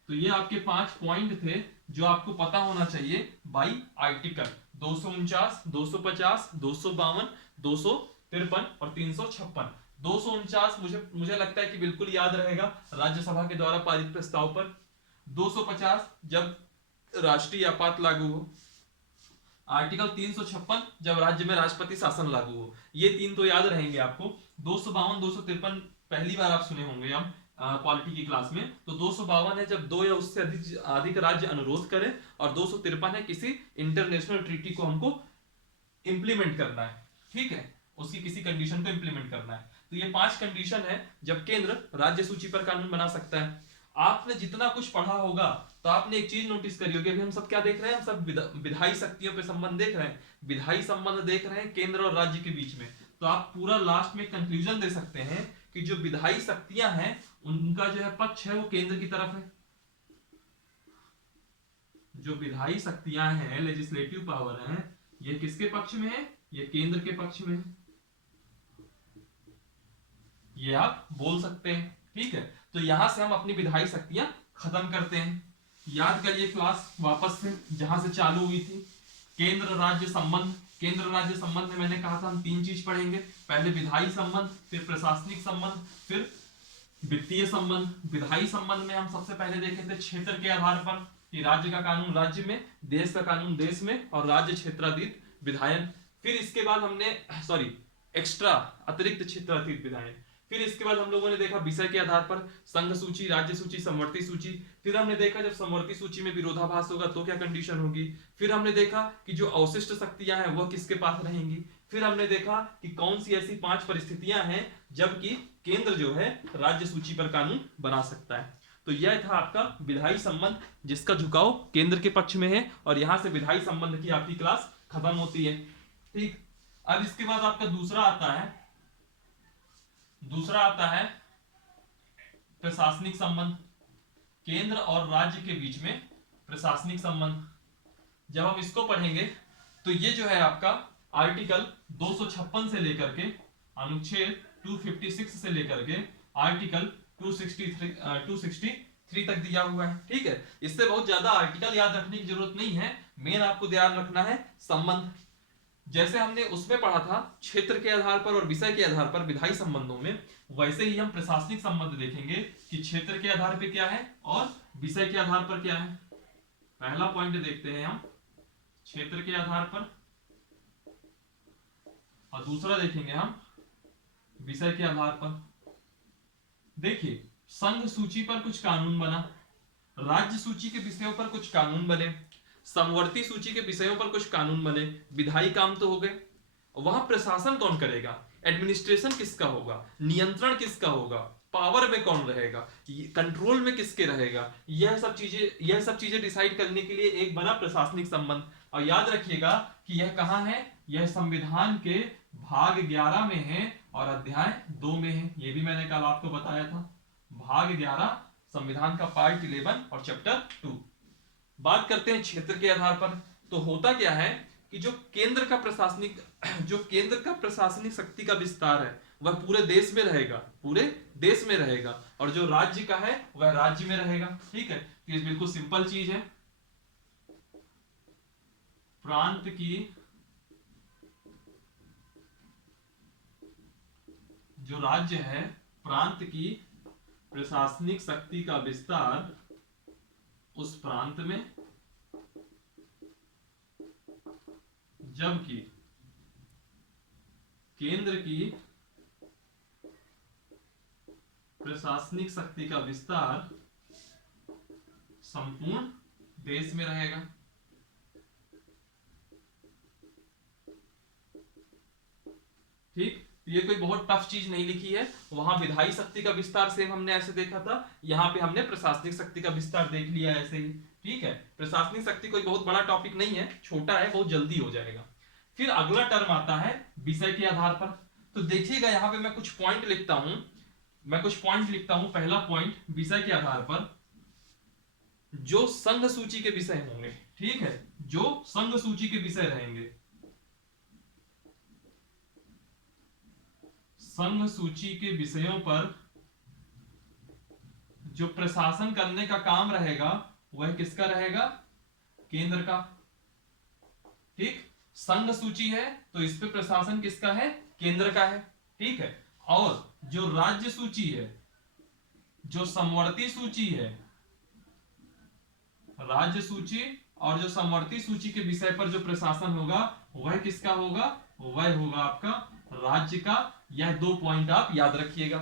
तो ये आपके 5 पॉइंट थे जो आपको पता होना चाहिए बाई आर्टिकल 249, 250, 252, 253 और 356। 249 मुझे लगता है कि बिल्कुल याद रहेगा, राज्यसभा के द्वारा पारित प्रस्ताव पर। 250 जब राष्ट्रीय आपात लागू हो। आर्टिकल 356 जब राज्य में राष्ट्रपति शासन लागू हो। ये 3 तो याद रहेंगे आपको। 252, 253 पहली बार आप सुने होंगे हम पॉलिटी की क्लास में। तो 252 है जब 2 या उससे अधिक राज्य अनुरोध करें, और 253 है किसी इंटरनेशनल ट्रीटी को हमको इंप्लीमेंट करना है, ठीक है, उसकी किसी कंडीशन को इंप्लीमेंट करना है। तो ये 5 कंडीशन है जब केंद्र राज्य सूची पर कानून बना सकता है। आपने जितना कुछ पढ़ा होगा तो आपने एक चीज नोटिस करी होगी, अभी हम सब क्या देख रहे हैं, हम सब विधायी शक्तियों पे संबंध देख रहे हैं, विधायी संबंध देख रहे हैं केंद्र और राज्य के बीच में। तो आप पूरा लास्ट में कंक्लूजन दे सकते हैं कि जो विधायी शक्तियां हैं उनका जो है पक्ष है वो केंद्र की तरफ है। जो विधायी शक्तियां हैं, लेजिस्लेटिव पावर है, ये किसके पक्ष में है, ये केंद्र के पक्ष में है, ये आप बोल सकते हैं, ठीक है। तो यहां से हम अपनी विधायी शक्तियां खत्म करते हैं। याद करिए क्लास वापस से जहां से चालू हुई थी, केंद्र राज्य संबंध। केंद्र राज्य संबंध में मैंने कहा था हम 3 चीज पढ़ेंगे, पहले विधायी संबंध, फिर प्रशासनिक संबंध, फिर वित्तीय संबंध। विधायी संबंध में हम सबसे पहले देखे थे क्षेत्र के आधार पर कि राज्य का कानून राज्य में, देश का कानून देश में, और राज्य क्षेत्रातीत विधायन। फिर इसके बाद हमने एक्स्ट्रा अतिरिक्त क्षेत्रातीत विधायन। फिर इसके बाद हम लोगों ने देखा विषय के आधार पर संघ सूची, राज्य सूची, समवर्ती सूची। फिर हमने देखा जब समवर्ती सूची में विरोधाभास होगा तो क्या कंडीशन होगी। फिर हमने देखा कि जो अवशिष्ट शक्तियां हैं वह किसके पास रहेंगी। फिर हमने देखा कि कौन सी ऐसी 5 परिस्थितियां हैं जबकि केंद्र जो है राज्य सूची पर कानून बना सकता है। तो यह था आपका विधायी संबंध जिसका झुकाव केंद्र के पक्ष में है, और यहां से विधायी संबंध की आपकी क्लास खत्म होती है, ठीक। अब इसके बाद आपका दूसरा आता है प्रशासनिक संबंध। केंद्र और राज्य के बीच में प्रशासनिक संबंध। जब हम इसको पढ़ेंगे तो ये जो है आपका आर्टिकल 256 से लेकर के अनुच्छेद 256 से लेकर के आर्टिकल 263 तक दिया हुआ है, ठीक है। इससे बहुत ज्यादा आर्टिकल याद रखने की जरूरत नहीं है, मेन आपको ध्यान रखना है संबंध। जैसे हमने उसमें पढ़ा था क्षेत्र के आधार पर और विषय के आधार पर विधायी संबंधों में, वैसे ही हम प्रशासनिक संबंध देखेंगे कि क्षेत्र के आधार पर क्या है और विषय के आधार पर क्या है। पहला पॉइंट देखते हैं हम क्षेत्र के आधार पर, और दूसरा देखेंगे हम विषय के आधार पर। देखिए, संघ सूची पर कुछ कानून बना, राज्य सूची के विषयों पर कुछ कानून बने, समवर्ती सूची के विषयों पर कुछ कानून बने। विधायी काम तो हो गए, वहां प्रशासन कौन करेगा, एडमिनिस्ट्रेशन किसका होगा, नियंत्रण किसका होगा, पावर में कौन रहेगा, कंट्रोल में किसके रहेगा, यह सब चीजें डिसाइड करने के लिए एक बना प्रशासनिक संबंध। और याद रखिएगा कि यह कहां है, यह संविधान के भाग 11 में है, और अध्याय 2 में है, ये भी मैंने कल आपको बताया था। भाग 11 संविधान का पार्ट 11 और चैप्टर 2। बात करते हैं क्षेत्र के आधार पर। तो होता क्या है कि जो केंद्र का प्रशासनिक शक्ति का विस्तार है वह पूरे देश में रहेगा, पूरे देश में रहेगा, और जो राज्य का है वह राज्य में रहेगा। ठीक है, तो ये बिल्कुल सिंपल चीज है। प्रांत की जो राज्य है, प्रांत की प्रशासनिक शक्ति का विस्तार उस प्रांत में, जबकि केंद्र की प्रशासनिक शक्ति का विस्तार संपूर्ण देश में रहेगा। ठीक, ये कोई बहुत टफ चीज नहीं लिखी है। वहां विधायी शक्ति का विस्तार सेम हमने ऐसे देखा था, यहाँ पे हमने प्रशासनिक शक्ति का विस्तार देख लिया ऐसे ही। ठीक है, प्रशासनिक शक्ति कोई बहुत बड़ा टॉपिक नहीं है, छोटा है, बहुत जल्दी हो जाएगा। फिर अगला टर्म आता है विषय के आधार पर। तो देखिएगा यहाँ पे मैं कुछ पॉइंट लिखता हूं। पहला पॉइंट, विषय के आधार पर जो संघ सूची के विषय होंगे। ठीक है, जो संघ सूची के विषय रहेंगे, संघ सूची के विषयों पर जो प्रशासन करने का काम रहेगा वह किसका रहेगा? केंद्र का। ठीक, संघ सूची है तो इस पे प्रशासन किसका है? केंद्र का है। ठीक है, और जो राज्य सूची है, जो समवर्ती सूची है, राज्य सूची और जो समवर्ती सूची के विषय पर जो प्रशासन होगा वह किसका होगा? वह होगा आपका राज्य का। यह 2 पॉइंट आप याद रखिएगा।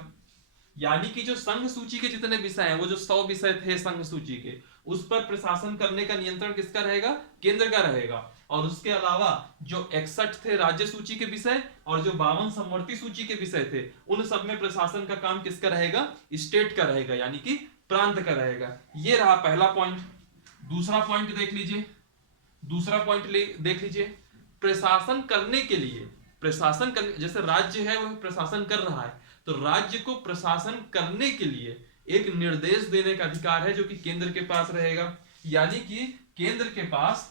यानी कि जो संघ सूची के जितने विषय हैं, वो जो 100 विषय थे संघ सूची के, उस पर प्रशासन करने का नियंत्रण किसका रहेगा? केंद्र का रहेगा। और उसके अलावा जो 61 थे राज्य सूची के विषय और जो 52 समवर्ती सूची के विषय थे, उन सब में प्रशासन का काम किसका रहेगा? स्टेट का रहेगा, यानी कि प्रांत का रहेगा। ये रहा पहला पॉइंट। दूसरा पॉइंट देख लीजिए, देख लीजिए। प्रशासन करने के लिए, जैसे राज्य है वह प्रशासन कर रहा है, तो राज्य को प्रशासन करने के लिए एक निर्देश देने का अधिकार है जो कि केंद्र के पास रहेगा। यानी कि केंद्र के पास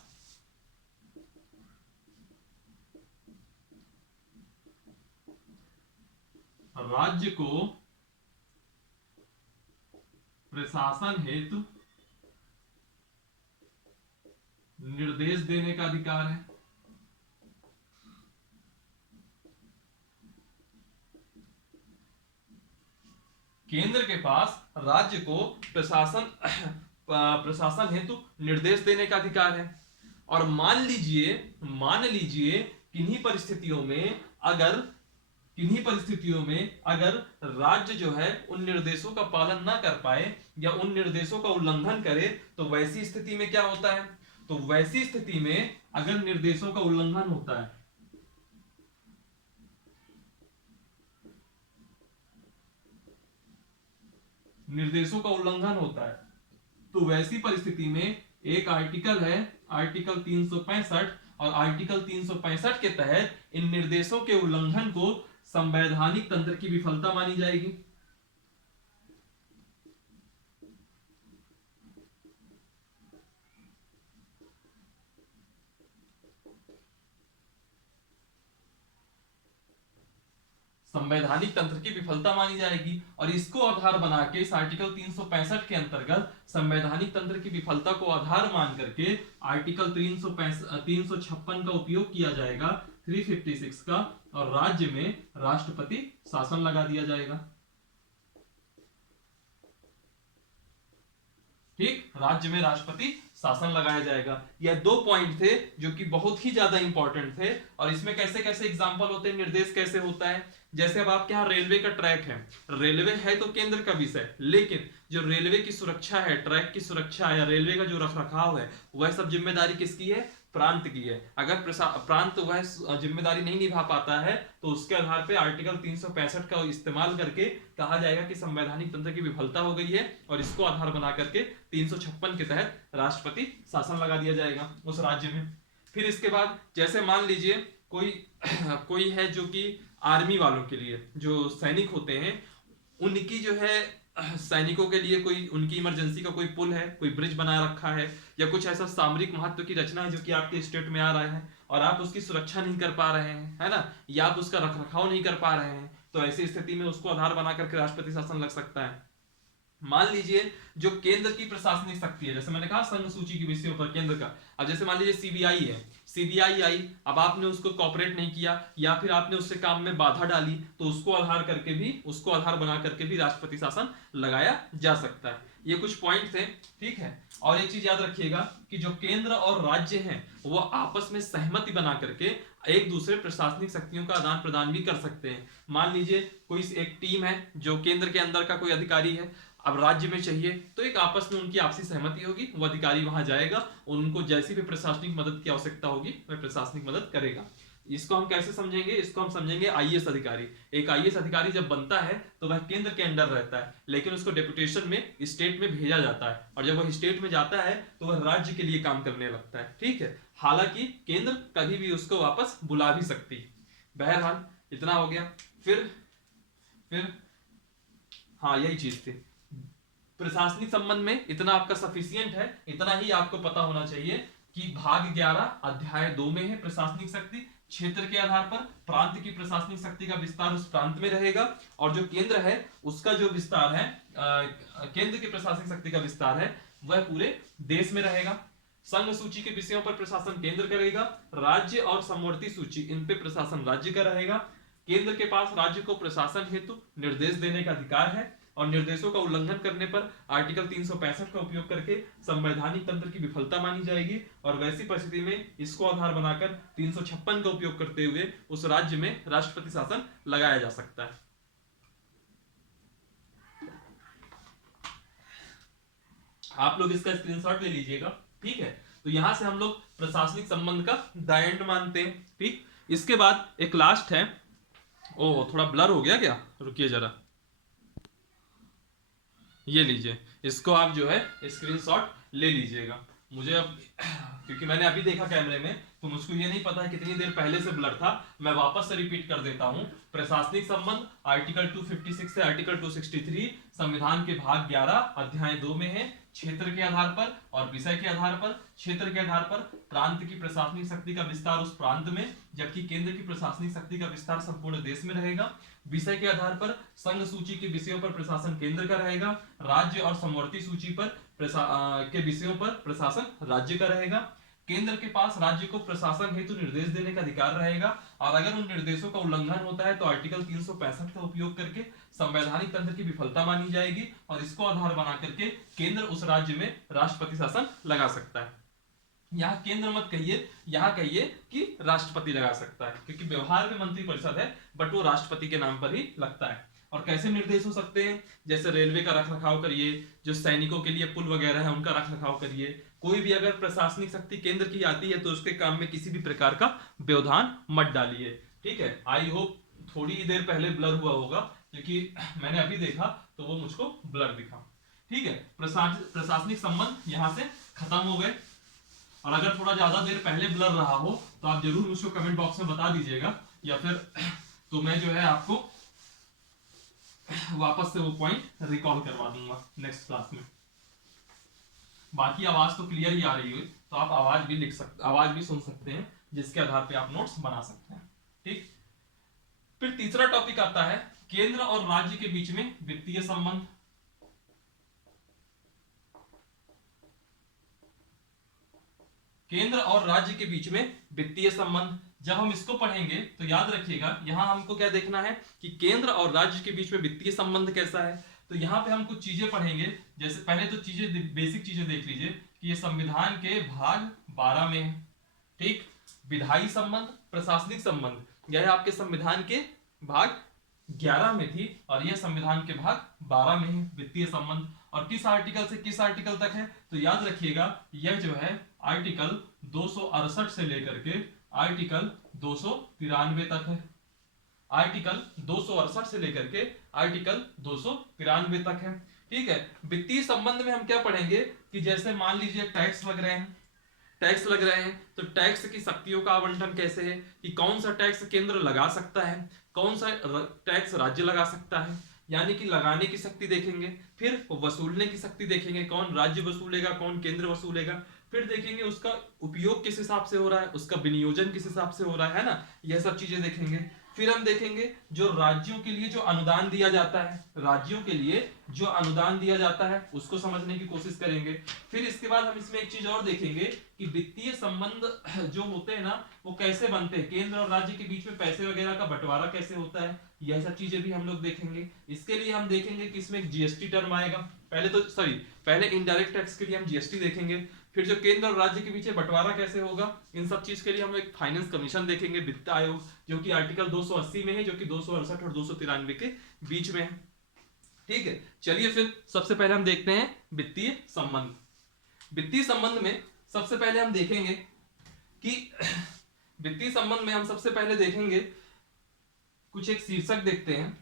राज्य को प्रशासन हेतु निर्देश देने का अधिकार है। केंद्र के पास राज्य को प्रशासन हेतु निर्देश देने का अधिकार है। और मान लीजिए किन्हीं परिस्थितियों में अगर राज्य जो है उन निर्देशों का पालन ना कर पाए या उन निर्देशों का उल्लंघन करे, तो वैसी स्थिति में क्या होता है? तो वैसी स्थिति में अगर निर्देशों का उल्लंघन होता है, तो वैसी परिस्थिति में एक आर्टिकल है, आर्टिकल 365, और आर्टिकल 365 के तहत इन निर्देशों के उल्लंघन को संवैधानिक तंत्र की विफलता मानी जाएगी। संवैधानिक तंत्र की विफलता मानी जाएगी। और इसको आधार बना के इस आर्टिकल 365 के अंतर्गत संवैधानिक तंत्र की विफलता को आधार मान करके आर्टिकल 356 का उपयोग किया जाएगा, 356 का, और राज्य में राष्ट्रपति शासन लगा दिया जाएगा। ठीक, राज्य में राष्ट्रपति शासन लगाया जाएगा। यह 2 पॉइंट थे जो कि बहुत ही ज्यादा इंपॉर्टेंट थे। और इसमें कैसे कैसे एग्जांपल होते हैं, निर्देश कैसे होता है। जैसे अब आपके यहाँ रेलवे का ट्रैक है, रेलवे है तो केंद्र का विषय, लेकिन जो रेलवे की सुरक्षा है, ट्रैक की सुरक्षा है, या रेलवे का जो रखरखाव है, वह सब जिम्मेदारी किसकी है? प्रांत की है। अगर प्रांत वह जिम्मेदारी नहीं निभा पाता है तो उसके आधार पे आर्टिकल 365 का इस्तेमाल करके कहा जाएगा कि संवैधानिक तंत्र की विफलता हो गई है, और इसको आधार बना करके 356 के तहत राष्ट्रपति शासन लगा दिया जाएगा उस राज्य में। फिर इसके बाद जैसे मान लीजिए कोई है जो कि आर्मी वालों के लिए, जो सैनिक होते हैं उनकी जो है सैनिकों के लिए कोई उनकी इमरजेंसी का कोई पुल है, कोई ब्रिज बना रखा है, या कुछ ऐसा सामरिक महत्व की रचना है जो कि आपके स्टेट में आ रहा है और आप उसकी सुरक्षा नहीं कर पा रहे हैं, है ना, या आप उसका रख रखाव नहीं कर पा रहे हैं, तो ऐसी स्थिति में उसको आधार बना करके राष्ट्रपति शासन लग सकता है। मान लीजिए जो केंद्र की प्रशासनिक शक्ति है, जैसे मैंने कहा संघ सूची के विषयों पर केंद्र का, अब जैसे मान लीजिए सीबीआई है, सीबीआई आई, अब आपने उसको कॉपरेट नहीं किया या फिर आपने उससे काम में बाधा डाली, तो उसको आधार करके भी, उसको आधार बना करके भी राष्ट्रपति शासन लगाया जा सकता है। ये कुछ पॉइंट थे, ठीक है। और एक चीज याद रखिएगा कि जो केंद्र और राज्य हैं वो आपस में सहमति बना करके एक दूसरे प्रशासनिक शक्तियों का आदान प्रदान भी कर सकते हैं। मान लीजिए कोई एक टीम है जो केंद्र के अंदर का कोई अधिकारी है, अब राज्य में चाहिए, तो एक आपस में उनकी आपसी सहमति होगी, वो अधिकारी वहां जाएगा, उनको जैसी भी प्रशासनिक मदद की आवश्यकता होगी वह प्रशासनिक मदद करेगा। इसको हम कैसे समझेंगे, इसको हम समझेंगे आईएएस अधिकारी। एक आईएएस अधिकारी जब बनता है तो वह केंद्र के अंडर रहता है, लेकिन उसको डेपुटेशन में स्टेट में भेजा जाता है, और जब वह स्टेट में जाता है तो वह राज्य के लिए काम करने लगता है, ठीक है। हालांकि केंद्र कभी भी उसको वापस बुला भी सकती है। बहरहाल इतना हो गया। फिर हाँ यही चीज थी। प्रशासनिक संबंध में इतना आपका सफिशियंट है, इतना ही आपको पता होना चाहिए कि भाग 11 अध्याय 2 में है प्रशासनिक शक्ति, क्षेत्र के आधार पर प्रांत की प्रशासनिक शक्ति का विस्तार उस प्रांत में रहेगा, और जो केंद्र है उसका जो विस्तार है, केंद्र की प्रशासनिक शक्ति का विस्तार है वह पूरे देश में रहेगा। संघ सूची के विषयों पर प्रशासन केंद्र करेगा, राज्य और समवर्ती सूची इन पे प्रशासन राज्य का रहेगा। केंद्र के पास राज्य को प्रशासन हेतु निर्देश देने का अधिकार है, और निर्देशों का उल्लंघन करने पर आर्टिकल 365 का उपयोग करके संवैधानिक तंत्र की विफलता मानी जाएगी, और वैसी परिस्थिति में इसको आधार बनाकर 356 का उपयोग करते हुए उस राज्य में राष्ट्रपति शासन लगाया जा सकता है। आप लोग इसका स्क्रीनशॉट ले लीजिएगा, ठीक है। तो यहां से हम लोग प्रशासनिक संबंध का द एंड मानते हैं, ठीक। इसके बाद एक लास्ट है, ओ थोड़ा ब्लर हो गया क्या, रुकिए जरा, ये लीजिए, इसको आप जो है स्क्रीनशॉट ले लीजिएगा। मुझे अब क्योंकि मैंने अभी देखा कैमरे में, तो मुझको ये नहीं पता है कितनी देर पहले से ब्लर था, मैं वापस से रिपीट कर देता हूं। प्रशासनिक संबंध आर्टिकल 256 से आर्टिकल 263 संविधान के भाग 11 अध्याय 2 में है, क्षेत्र के आधार पर और विषय के आधार पर। क्षेत्र के आधार पर प्रांत की प्रशासनिक शक्ति का विस्तार उस प्रांत में, जबकि केंद्र की प्रशासनिक शक्ति का विस्तार संपूर्ण देश में रहेगा। विषय के आधार पर संघ सूची के विषयों पर प्रशासन केंद्र का रहेगा, राज्य और समवर्ती सूची पर के विषयों पर प्रशासन राज्य का रहेगा। केंद्र के पास राज्य को प्रशासन हेतु निर्देश देने का अधिकार रहेगा, और अगर उन निर्देशों का उल्लंघन होता है तो आर्टिकल 365 का उपयोग करके संवैधानिक तंत्र की विफलता मानी जाएगी, और इसको आधार बना करके केंद्र उस राज्य में राष्ट्रपति शासन लगा सकता है। यहाँ केंद्र मत कहिए, यहाँ कहिए कि राष्ट्रपति लगा सकता है, क्योंकि व्यवहार में मंत्रिपरिषद है बट वो राष्ट्रपति के नाम पर ही लगता है। और कैसे निर्देश हो सकते हैं, जैसे रेलवे का रख रखाव करिए, जो सैनिकों के लिए पुल वगैरह है उनका रख रखाव करिए। कोई भी अगर प्रशासनिक शक्ति केंद्र की आती है तो उसके काम में किसी भी प्रकार का व्यवधान मत डालिए, ठीक है। आई होप थोड़ी देर पहले ब्लर हुआ होगा, क्योंकि मैंने अभी देखा तो वो मुझको ब्लर दिखा, ठीक है। प्रशासनिक संबंध यहाँ से खत्म हो गए, और अगर थोड़ा ज्यादा देर पहले ब्लर रहा हो तो आप जरूर मुझको कमेंट बॉक्स में बता दीजिएगा, या फिर तो मैं जो है आपको वापस से वो पॉइंट रिकॉल करवा दूंगा नेक्स्ट क्लास में। बाकी आवाज तो क्लियर ही आ रही हुई, तो आप आवाज भी सुन सकते हैं, जिसके आधार पे आप नोट्स बना सकते हैं, ठीक। फिर तीसरा टॉपिक आता है केंद्र और राज्य के बीच में वित्तीय संबंध। केंद्र और राज्य के बीच में वित्तीय संबंध, जब हम इसको पढ़ेंगे तो याद रखिएगा यहां हमको क्या देखना है कि केंद्र और राज्य के बीच में वित्तीय संबंध कैसा है। तो यहाँ पे हम कुछ चीजें पढ़ेंगे, जैसे पहले तो चीजें बेसिक चीजें देख लीजिए कि ये संविधान के भाग 12 में है, ठीक। विधायी संबंध, प्रशासनिक संबंध, यह आपके संविधान के भाग 11 में थी, और यह संविधान के भाग 12 में है वित्तीय संबंध। और किस आर्टिकल से किस आर्टिकल तक है, तो याद रखिएगा यह जो है आर्टिकल 268 से लेकर के आर्टिकल 293 तक है। आर्टिकल 268 से लेकर के आर्टिकल 293 तक है, ठीक है। वित्तीय संबंध में हम क्या पढ़ेंगे कि जैसे मान लीजिए टैक्स लग रहे हैं, तो टैक्स की शक्तियों का आवंटन कैसे है, कि कौन सा टैक्स केंद्र लगा सकता है, कौन सा टैक्स राज्य लगा सकता है, यानी कि लगाने की शक्ति देखेंगे। फिर वसूलने की शक्ति देखेंगे, कौन राज्य वसूलेगा कौन केंद्र वसूलेगा। फिर देखेंगे उसका उपयोग किस हिसाब से हो रहा है, उसका विनियोजन किस हिसाब से हो रहा है ना, यह सब चीजें देखेंगे। फिर हम देखेंगे जो राज्यों के लिए जो अनुदान दिया जाता है, राज्यों के लिए जो अनुदान दिया जाता है उसको समझने की कोशिश करेंगे। फिर इसके बाद हम इसमें एक चीज और देखेंगे कि वित्तीय संबंध जो होते हैं ना वो कैसे बनते हैं, केंद्र और राज्य के बीच में पैसे वगैरह का बंटवारा कैसे होता है, यह सब चीजें भी हम लोग देखेंगे। इसके लिए हम देखेंगे कि इसमें जीएसटी टर्म आएगा, पहले इनडायरेक्ट टैक्स के लिए हम जीएसटी देखेंगे। फिर जो केंद्र और राज्य के बीच बंटवारा कैसे होगा, इन सब चीज के लिए हम एक फाइनेंस कमीशन देखेंगे, वित्त आयोग, जो कि आर्टिकल 280 में है, जो कि 268 और 293 के बीच में है। ठीक है, चलिए फिर सबसे पहले हम देखते हैं वित्तीय संबंध। वित्तीय संबंध में सबसे पहले हम देखेंगे कि वित्तीय संबंध में हम सबसे पहले देखेंगे कुछ एक शीर्षक देखते हैं।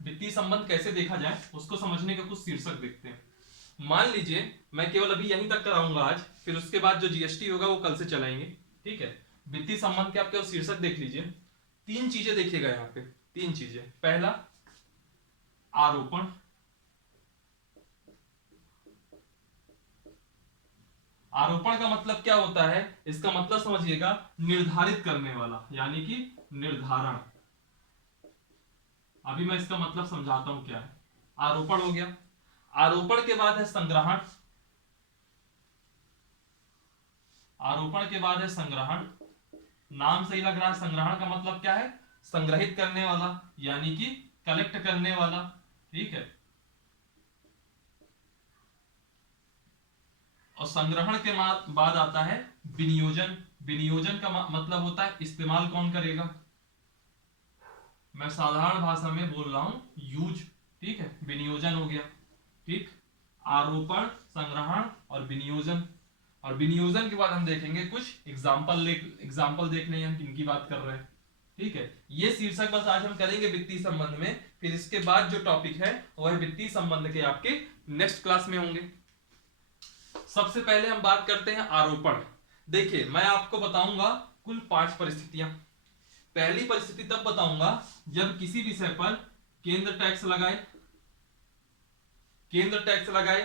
वित्तीय संबंध कैसे देखा जाए उसको समझने का कुछ शीर्षक देखते हैं। मान लीजिए मैं केवल अभी यहीं तक कराऊंगा आज, फिर उसके बाद जो जीएसटी होगा वो कल से चलाएंगे। ठीक है, वित्तीय संबंध के आप केवल शीर्षक देख लीजिए। तीन चीजें देखिएगा यहाँ पे, तीन चीजें। पहला आरोपण, आरोपण का मतलब क्या होता है, इसका मतलब समझिएगा निर्धारित करने वाला, यानी कि निर्धारण। अभी मैं इसका मतलब समझाता हूं क्या है। आरोपण हो गया। आरोपण के बाद है संग्रहण, आरोपण के बाद है संग्रहण। नाम सही लग रहा है, संग्रहण का मतलब क्या है, संग्रहित करने वाला, यानी कि कलेक्ट करने वाला। ठीक है, और संग्रहण के बाद आता है विनियोजन। विनियोजन का मतलब होता है इस्तेमाल कौन करेगा, मैं साधारण भाषा में बोल रहा हूं, यूज। ठीक है, विनियोजन हो गया। ठीक, आरोपण, संग्रहण और विनियोजन। और विनियोजन के बाद हम देखेंगे कुछ एग्जाम्पल देखने हैं हम किनकी बात कर रहे हैं। ठीक है, ये शीर्षक बस आज हम करेंगे वित्तीय संबंध में। फिर इसके बाद जो टॉपिक है वह वित्तीय संबंध के आपके नेक्स्ट क्लास में होंगे। सबसे पहले हम बात करते हैं आरोपण। देखिए मैं आपको बताऊंगा कुल 5 परिस्थितियां। पहली परिस्थिति तब बताऊंगा जब किसी विषय पर केंद्र टैक्स लगाए, केंद्र टैक्स लगाए,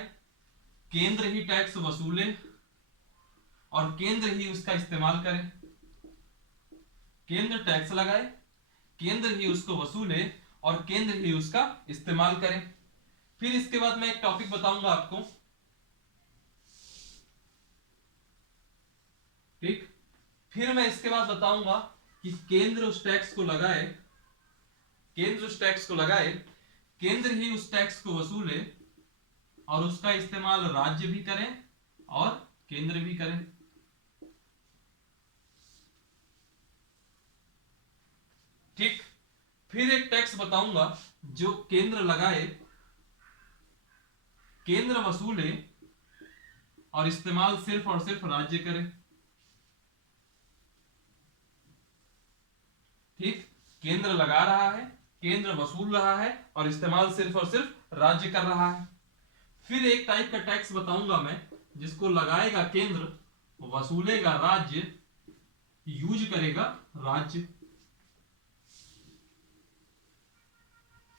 केंद्र ही टैक्स वसूले और केंद्र ही उसका इस्तेमाल करे। केंद्र टैक्स लगाए, केंद्र ही उसको वसूले और केंद्र ही उसका इस्तेमाल करे। फिर इसके बाद मैं एक टॉपिक बताऊंगा आपको। ठीक, फिर मैं इसके बाद बताऊंगा कि केंद्र उस टैक्स को लगाए, केंद्र उस टैक्स को लगाए, केंद्र ही उस टैक्स को वसूले और उसका इस्तेमाल राज्य भी करें और केंद्र भी करें। ठीक, फिर एक टैक्स बताऊंगा जो केंद्र लगाए, केंद्र वसूले और इस्तेमाल सिर्फ और सिर्फ राज्य करे। ठीक, केंद्र लगा रहा है, केंद्र वसूल रहा है और इस्तेमाल सिर्फ और सिर्फ राज्य कर रहा है। फिर एक टाइप का टैक्स बताऊंगा मैं जिसको लगाएगा केंद्र, वसूलेगा राज्य, यूज करेगा राज्य।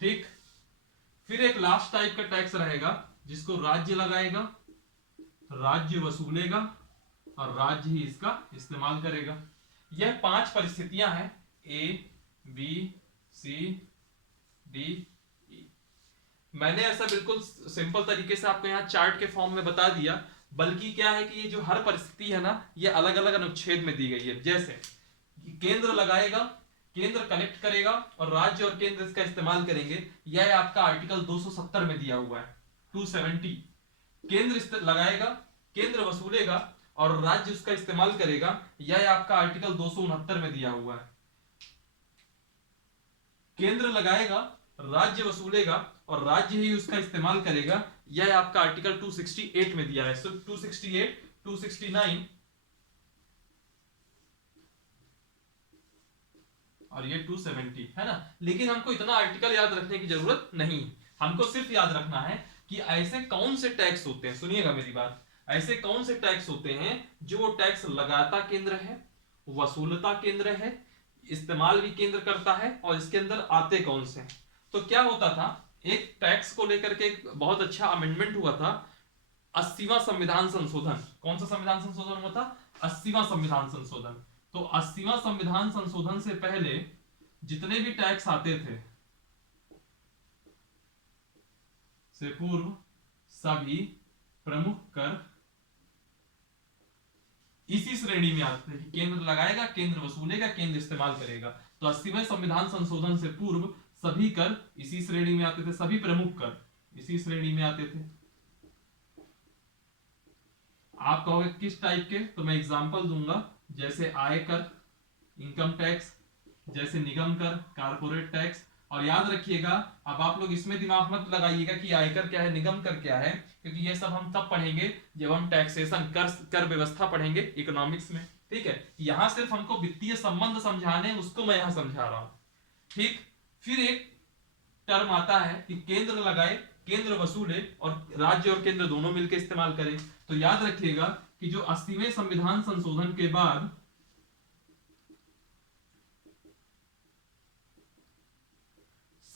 ठीक, फिर एक लास्ट टाइप का टैक्स रहेगा जिसको राज्य लगाएगा, राज्य वसूलेगा और राज्य ही इसका इस्तेमाल करेगा। यह 5 परिस्थितियां हैं, A B C D E. मैंने ऐसा बिल्कुल सिंपल तरीके से आपको यहाँ चार्ट के फॉर्म में बता दिया, बल्कि क्या है कि ये जो हर परिस्थिति है ना ये अलग अलग अनुच्छेद में दी गई है। जैसे केंद्र लगाएगा, केंद्र कलेक्ट करेगा और राज्य और केंद्र इसका इस्तेमाल करेंगे, यह आपका आर्टिकल 270 में दिया हुआ है, 270। केंद्र लगाएगा, केंद्र वसूलेगा और राज्य उसका इस्तेमाल करेगा, यह आपका आर्टिकल 269 में दिया हुआ है। केंद्र लगाएगा, राज्य वसूलेगा और राज्य ही उसका इस्तेमाल करेगा, यह आपका आर्टिकल 268 में दिया है। सो 268, 269 और ये 270 है ना। लेकिन हमको इतना आर्टिकल याद रखने की जरूरत नहीं, हमको सिर्फ याद रखना है कि ऐसे कौन से टैक्स होते हैं, सुनिएगा मेरी बात, ऐसे कौन से टैक्स होते हैं जो वो टैक्स लगाता केंद्र है, वसूलता केंद्र है, इस्तेमाल भी केंद्र करता है और इसके अंदर आते कौन से हैं। तो क्या होता था, एक टैक्स को लेकर के एक बहुत अच्छा अमेंडमेंट हुआ था, 80वां संविधान संशोधन। कौन सा संविधान संशोधन हुआ था? 80वां संविधान संशोधन। तो 80वां संविधान संशोधन से पहले जितने भी टैक्स आते थे से पूर्व सभी प्रमुख कर इसी श्रेणी में आते हैं। केंद्र लगाएगा, केंद्र वसूलेगा, केंद्र इस्तेमाल करेगा। तो 80वें संविधान संशोधन से पूर्व सभी कर इसी श्रेणी में आते थे, सभी प्रमुख कर इसी श्रेणी में आते थे। आप कहोगे किस टाइप के, तो मैं एग्जांपल दूंगा, जैसे आयकर, इनकम टैक्स, जैसे निगम कर, कारपोरेट टैक्स। और याद रखिएगा, अब आप लोग इसमें दिमाग मत लगाइएगा कि आयकर क्या है, निगम कर क्या है, क्योंकि ये सब हम तब पढ़ेंगे जब हम टैक्सेशन कर व्यवस्था पढ़ेंगे इकोनॉमिक्स में। ठीक है, यहां सिर्फ हमको वित्तीय संबंध समझाने, उसको मैं यहां समझा रहा हूं। ठीक, फिर एक टर्म आता है कि केंद्र लगाए, केंद्र वसूले और राज्य और केंद्र दोनों मिलकर इस्तेमाल करें। तो याद रखिएगा कि जो 80वें संविधान संशोधन के बाद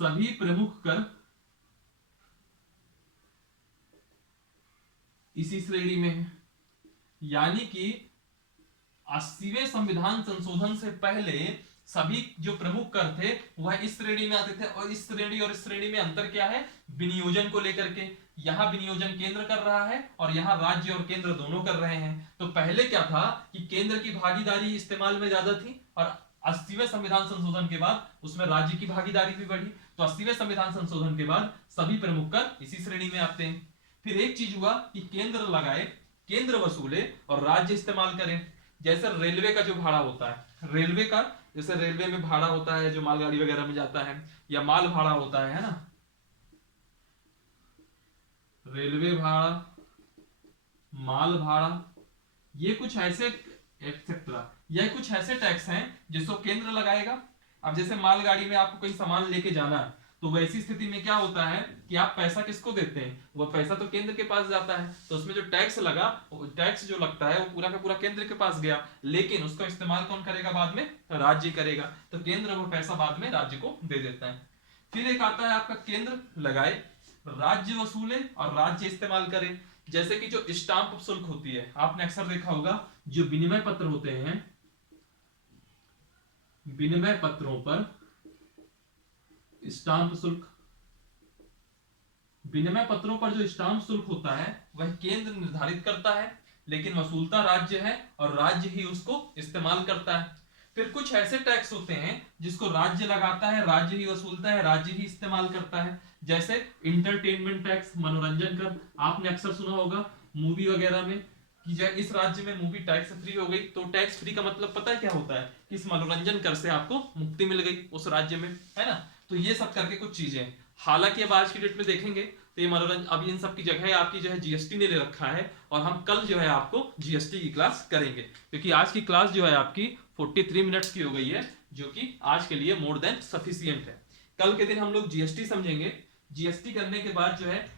सभी प्रमुख कर इसी श्रेणी में है, यानी कि 80वें संविधान संशोधन से पहले सभी जो प्रमुख कर थे वह इस श्रेणी में आते थे। और इस श्रेणी और इस श्रेणी में अंतर क्या है? विनियोजन को लेकर के। यहां विनियोजन केंद्र कर रहा है और यहां राज्य और केंद्र दोनों कर रहे हैं। तो पहले क्या था कि केंद्र की भागीदारी इस्तेमाल में ज्यादा थी, और 80वें संविधान संशोधन के बाद उसमें राज्य की भागीदारी भी बढ़ी। तो 80वें संविधान संशोधन के बाद सभी प्रमुख कर इसी श्रेणी में आते हैं। फिर एक चीज हुआ कि केंद्र लगाए, केंद्र वसूले और राज्य इस्तेमाल करें। जैसे रेलवे का जो भाड़ा होता है, रेलवे का जैसे रेलवे में भाड़ा होता है जो मालगाड़ी वगैरह में जाता है, या माल भाड़ा होता है ना, रेलवे भाड़ा, माल भाड़ा, ये कुछ ऐसे एक्सेट्रा, ये कुछ ऐसे टैक्स हैं जिसको केंद्र लगाएगा। अब जैसे मालगाड़ी में आपको कहीं सामान लेके जाना है, तो वैसी स्थिति में क्या होता है कि आप पैसा किसको देते हैं? वह पैसा तो केंद्र के पास जाता है। तो उसमें जो टैक्स लगा, टैक्स जो लगता है वो पूरा का पूरा केंद्र के पास गया, लेकिन उसका इस्तेमाल कौन करेगा बाद में? राज्य करेगा। तो केंद्र वो पैसा बाद में राज्य को दे देता है। फिर एक आता है आपका केंद्र लगाए, राज्य वसूले और राज्य इस्तेमाल करे। जैसे कि जो स्टाम्प शुल्क होती है, आपने अक्सर देखा होगा, जो विनिमय पत्र होते हैं, विनिमय पत्रों पर स्टाम्प शुल्क, विनिमय पत्रों पर जो स्टाम्प शुल्क होता है वह केंद्र निर्धारित करता है, लेकिन वसूलता राज्य है और राज्य ही उसको इस्तेमाल करता है। फिर कुछ ऐसे टैक्स होते हैं जिसको राज्य लगाता है, राज्य ही वसूलता है, राज्य ही इस्तेमाल करता है। जैसे इंटरटेनमेंट टैक्स, मनोरंजन कर। आपने अक्सर सुना होगा मूवी वगैरह में कि जब इस राज्य में मूवी टैक्स फ्री हो गई, तो टैक्स फ्री का मतलब पता है क्या होता है? कि इस मनोरंजन कर से आपको मुक्ति मिल गई उस राज्य में, है ना। तो ये सब करके कुछ चीजें, हालांकि अब आज की डेट में देखेंगे तो ये मनोरंजन, अब इन सब की जगह आपकी जो है जीएसटी ने ले रखा है, और हम कल जो है आपको जीएसटी की क्लास करेंगे, क्योंकि आज की क्लास जो है आपकी 43 मिनट्स की हो गई है, जो कि आज के लिए मोर देन सफिशियंट है। कल के दिन हम लोग जीएसटी समझेंगे। जीएसटी करने के बाद जो है,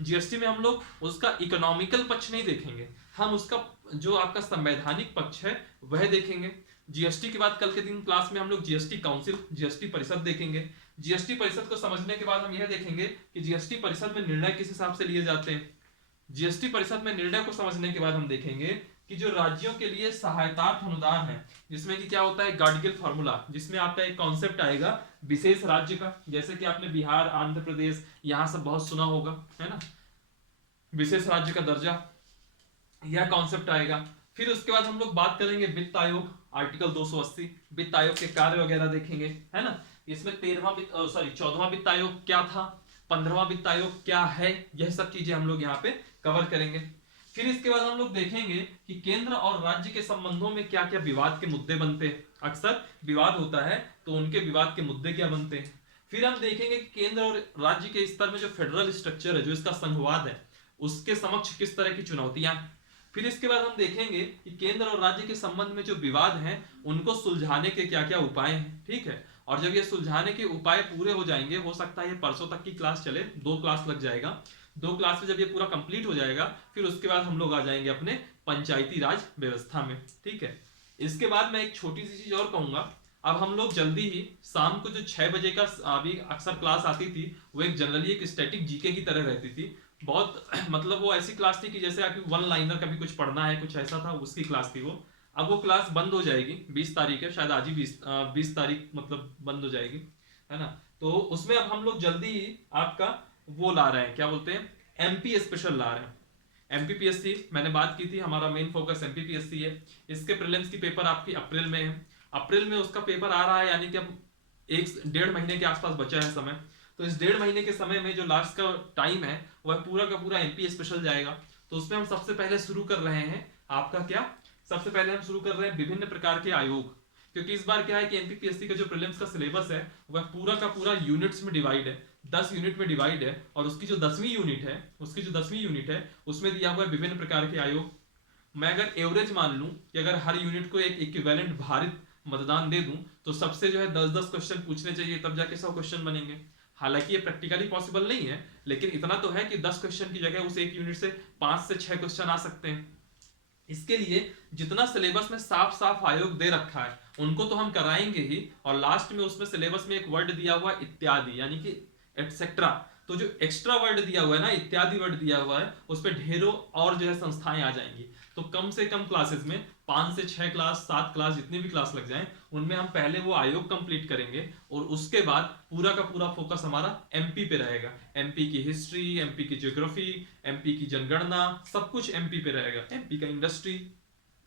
जीएसटी में हम लोग उसका इकोनॉमिकल पक्ष नहीं देखेंगे, हम उसका जो आपका संवैधानिक पक्ष है वह देखेंगे। जीएसटी के बाद कल के दिन क्लास में हम लोग जीएसटी काउंसिल, जीएसटी परिषद देखेंगे। जीएसटी परिषद को समझने के बाद हम यह देखेंगे कि जीएसटी परिषद में निर्णय किस हिसाब से लिए जाते हैं। जीएसटी परिषद में निर्णय को समझने के बाद हम देखेंगे कि जो राज्यों के लिए सहायतार्थ अनुदान है, जिसमें कि क्या होता है, गाडगिल फॉर्मूला, जिसमें आपका एक कॉन्सेप्ट आएगा विशेष राज्य का, जैसे कि आपने बिहार, आंध्र प्रदेश, यहां सब बहुत सुना होगा, है ना, विशेष राज्य का दर्जा, यह कॉन्सेप्ट आएगा। फिर उसके बाद हम लोग बात करेंगे वित्त आयोग, आर्टिकल 280, वित्त आयोग के कार्य वगैरह देखेंगे, है ना। इसमें 14वां वित्त आयोग क्या था, 15वां वित्त आयोग क्या है, यह सब चीजें हम लोग यहाँ पे कवर करेंगे। फिर इसके बाद हम लोग देखेंगे कि केंद्र और राज्य के संबंधों में क्या क्या विवाद के मुद्दे बनते हैं। अक्सर विवाद होता है तो उनके विवाद के मुद्दे क्या बनते हैं। फिर हम देखेंगे कि केंद्र और राज्य के स्तर में जो फेडरल स्ट्रक्चर है, जो इसका संघवाद है, उसके समक्ष किस तरह की चुनौतियां। फिर इसके बाद हम देखेंगे कि केंद्र और राज्य के संबंध में जो विवाद हैं उनको सुलझाने के क्या क्या उपाय हैं। ठीक है, और जब ये सुलझाने के उपाय पूरे हो जाएंगे, हो सकता है ये परसों तक की क्लास चले, 2 क्लास लग जाएगा, 2 क्लास में जब ये पूरा कंप्लीट हो जाएगा, फिर उसके बाद हम लोग आ जाएंगे अपने पंचायती राज व्यवस्था में। ठीक है, इसके बाद मैं एक छोटी सी चीज और कहूंगा, अब हम लोग जल्दी ही शाम को जो 6 बजे का अभी अक्सर क्लास आती थी, वो एक जनरली एक स्टैटिक जीके की तरह रहती थी। बहुत मतलब वो ऐसी क्लास थी कि जैसे आपकी वन लाइनर का भी कुछ पढ़ना है, कुछ ऐसा था, उसकी क्लास थी वो। अब वो क्लास बंद हो जाएगी, 20 तारीख है, शायद आज ही 20 तारीख मतलब बंद हो जाएगी, है ना। तो उसमें अब हम लोग जल्दी ही आपका वो ला रहे हैं, क्या बोलते हैं, एमपी स्पेशल ला रहे हैं। एमपीपीएससी मैंने बात की थी, हमारा मेन फोकस एमपीपीएससी है। इसके प्रीलिम्स की पेपर आपकी अप्रैल में है। अप्रैल में उसका पेपर आ रहा है, यानी कि अब 1 डेढ़ महीने के आसपास बचा है समय। तो इस 1.5 महीने के समय में जो लास्ट का टाइम है, वह पूरा का पूरा एमपी स्पेशल जाएगा। तो उसमें हम सबसे पहले शुरू कर रहे हैं आपका क्या, सबसे पहले हम शुरू कर रहे हैं विभिन्न प्रकार के आयोग। क्योंकि इस बार क्या है कि एमपीपीएससी का जो प्रीलिम्स का सिलेबस है, वह पूरा का पूरा यूनिट्स में डिवाइड है, 10 यूनिट में डिवाइड है। और उसकी जो 10वीं यूनिट है उसमें दिया हुआ है विभिन्न प्रकार के आयोग। मैं अगर एवरेज मान लूं कि अगर हर यूनिट को एक इक्विवेलेंट भारित मतदान दे दूं, तो सबसे जो है 10-10 क्वेश्चन पूछने चाहिए, तब जाके 100 क्वेश्चन बनेंगे। हालांकि ये प्रैक्टिकली पॉसिबल नहीं है, लेकिन इतना तो है कि 10 क्वेश्चन की जगह उस एक यूनिट से 5 से 6 क्वेश्चन आ सकते हैं। इसके लिए जितना सिलेबस में साफ साफ आयोग दे रखा है उनको तो हम कराएंगे ही, और लास्ट में उसमें सिलेबस में एक वर्ड दिया हुआ है इत्यादि, यानी कि एटसेट्रा। तो जो एक्स्ट्रा वर्ड दिया हुआ है ना, इत्यादि वर्ड दिया हुआ है, उस पर ढेरों और जो है संस्थाएं आ जाएंगी। तो कम से कम क्लासेस में 5 से 6 क्लास, 7 क्लास, जितनी भी क्लास लग जाए, उनमें हम पहले वो आयोग कंप्लीट करेंगे, और उसके बाद पूरा का पूरा फोकस हमारा एमपी पे रहेगा। एमपी की हिस्ट्री, एमपी की ज्योग्राफी, एमपी की जनगणना, सब कुछ एमपी पे रहेगा। एमपी का इंडस्ट्री,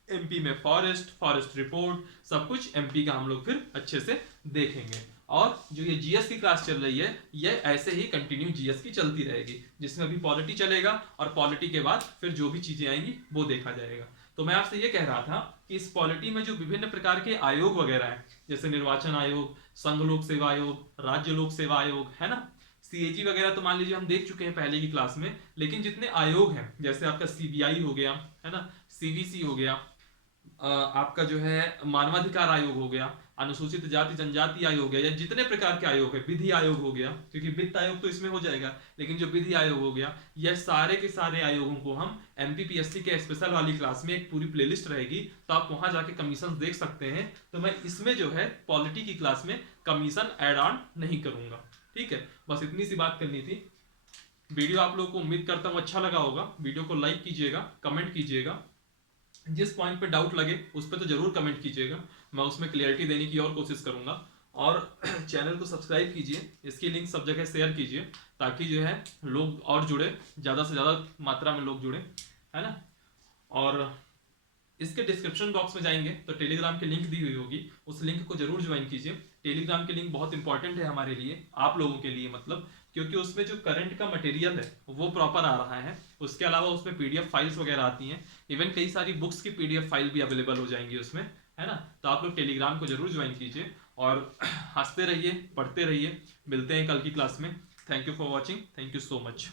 एमपी में फॉरेस्ट रिपोर्ट, सब कुछ एमपी का हम लोग फिर अच्छे से देखेंगे। और जो ये जीएस की क्लास चल रही है, ये ऐसे ही कंटिन्यू जीएस की चलती रहेगी, जिसमें अभी पॉलिटी चलेगा, और पॉलिटी के बाद फिर जो भी चीजें आएंगी वो देखा जाएगा। तो मैं आपसे ये कह रहा था कि इस पॉलिटी में जो विभिन्न प्रकार के आयोग वगैरह हैं, जैसे निर्वाचन आयोग, संघ लोक सेवा आयोग, राज्य लोक सेवा आयोग, है ना, सीएजी वगैरह, तो मान लीजिए हम देख चुके हैं पहले की क्लास में। लेकिन जितने आयोग हैं, जैसे आपका सीबीआई हो गया, है ना, सीवीसी हो गया, आपका जो है मानवाधिकार आयोग हो गया, अनुसूचित जाति जनजाति आयोग हो गया, या जितने प्रकार के आयोग है, विधि आयोग हो गया, क्योंकि वित्त आयोग तो इसमें हो जाएगा, लेकिन जो विधि आयोग हो गया, यह सारे के सारे आयोगों को हम एमपीपीएससी के स्पेशल वाली क्लास में एक पूरी प्लेलिस्ट रहेगी, तो आप वहां जाके कमीशन देख सकते हैं। तो मैं इसमें जो है पॉलिटी की क्लास में कमीशन एड ऑन नहीं करूंगा, ठीक है। बस इतनी सी बात करनी थी। वीडियो आप लोगों को उम्मीद करता हूँ अच्छा लगा होगा। वीडियो को लाइक कीजिएगा, कमेंट कीजिएगा, जिस पॉइंट पे डाउट लगे उस पर तो जरूर कमेंट कीजिएगा, मैं उसमें क्लियरिटी देने की और कोशिश करूंगा। और चैनल को सब्सक्राइब कीजिए, इसकी लिंक सब जगह शेयर कीजिए, ताकि जो है लोग और जुड़े, ज़्यादा से ज़्यादा मात्रा में लोग जुड़े, है ना। और इसके डिस्क्रिप्शन बॉक्स में जाएंगे तो टेलीग्राम की लिंक दी हुई होगी, उस लिंक को जरूर ज्वाइन कीजिए। टेलीग्राम की लिंक बहुत इंपॉर्टेंट है हमारे लिए, आप लोगों के लिए मतलब, क्योंकि उसमें जो करंट का मटेरियल है वो प्रॉपर आ रहा है। उसके अलावा उसमें पीडीएफ फाइल्स वगैरह आती हैं, इवन कई सारी बुक्स की पीडीएफ फाइल भी अवेलेबल हो जाएंगी उसमें, है ना। तो आप लोग टेलीग्राम को जरूर ज्वाइन कीजिए, और हंसते रहिए, पढ़ते रहिए। मिलते हैं कल की क्लास में। Thank you for watching, thank you so much.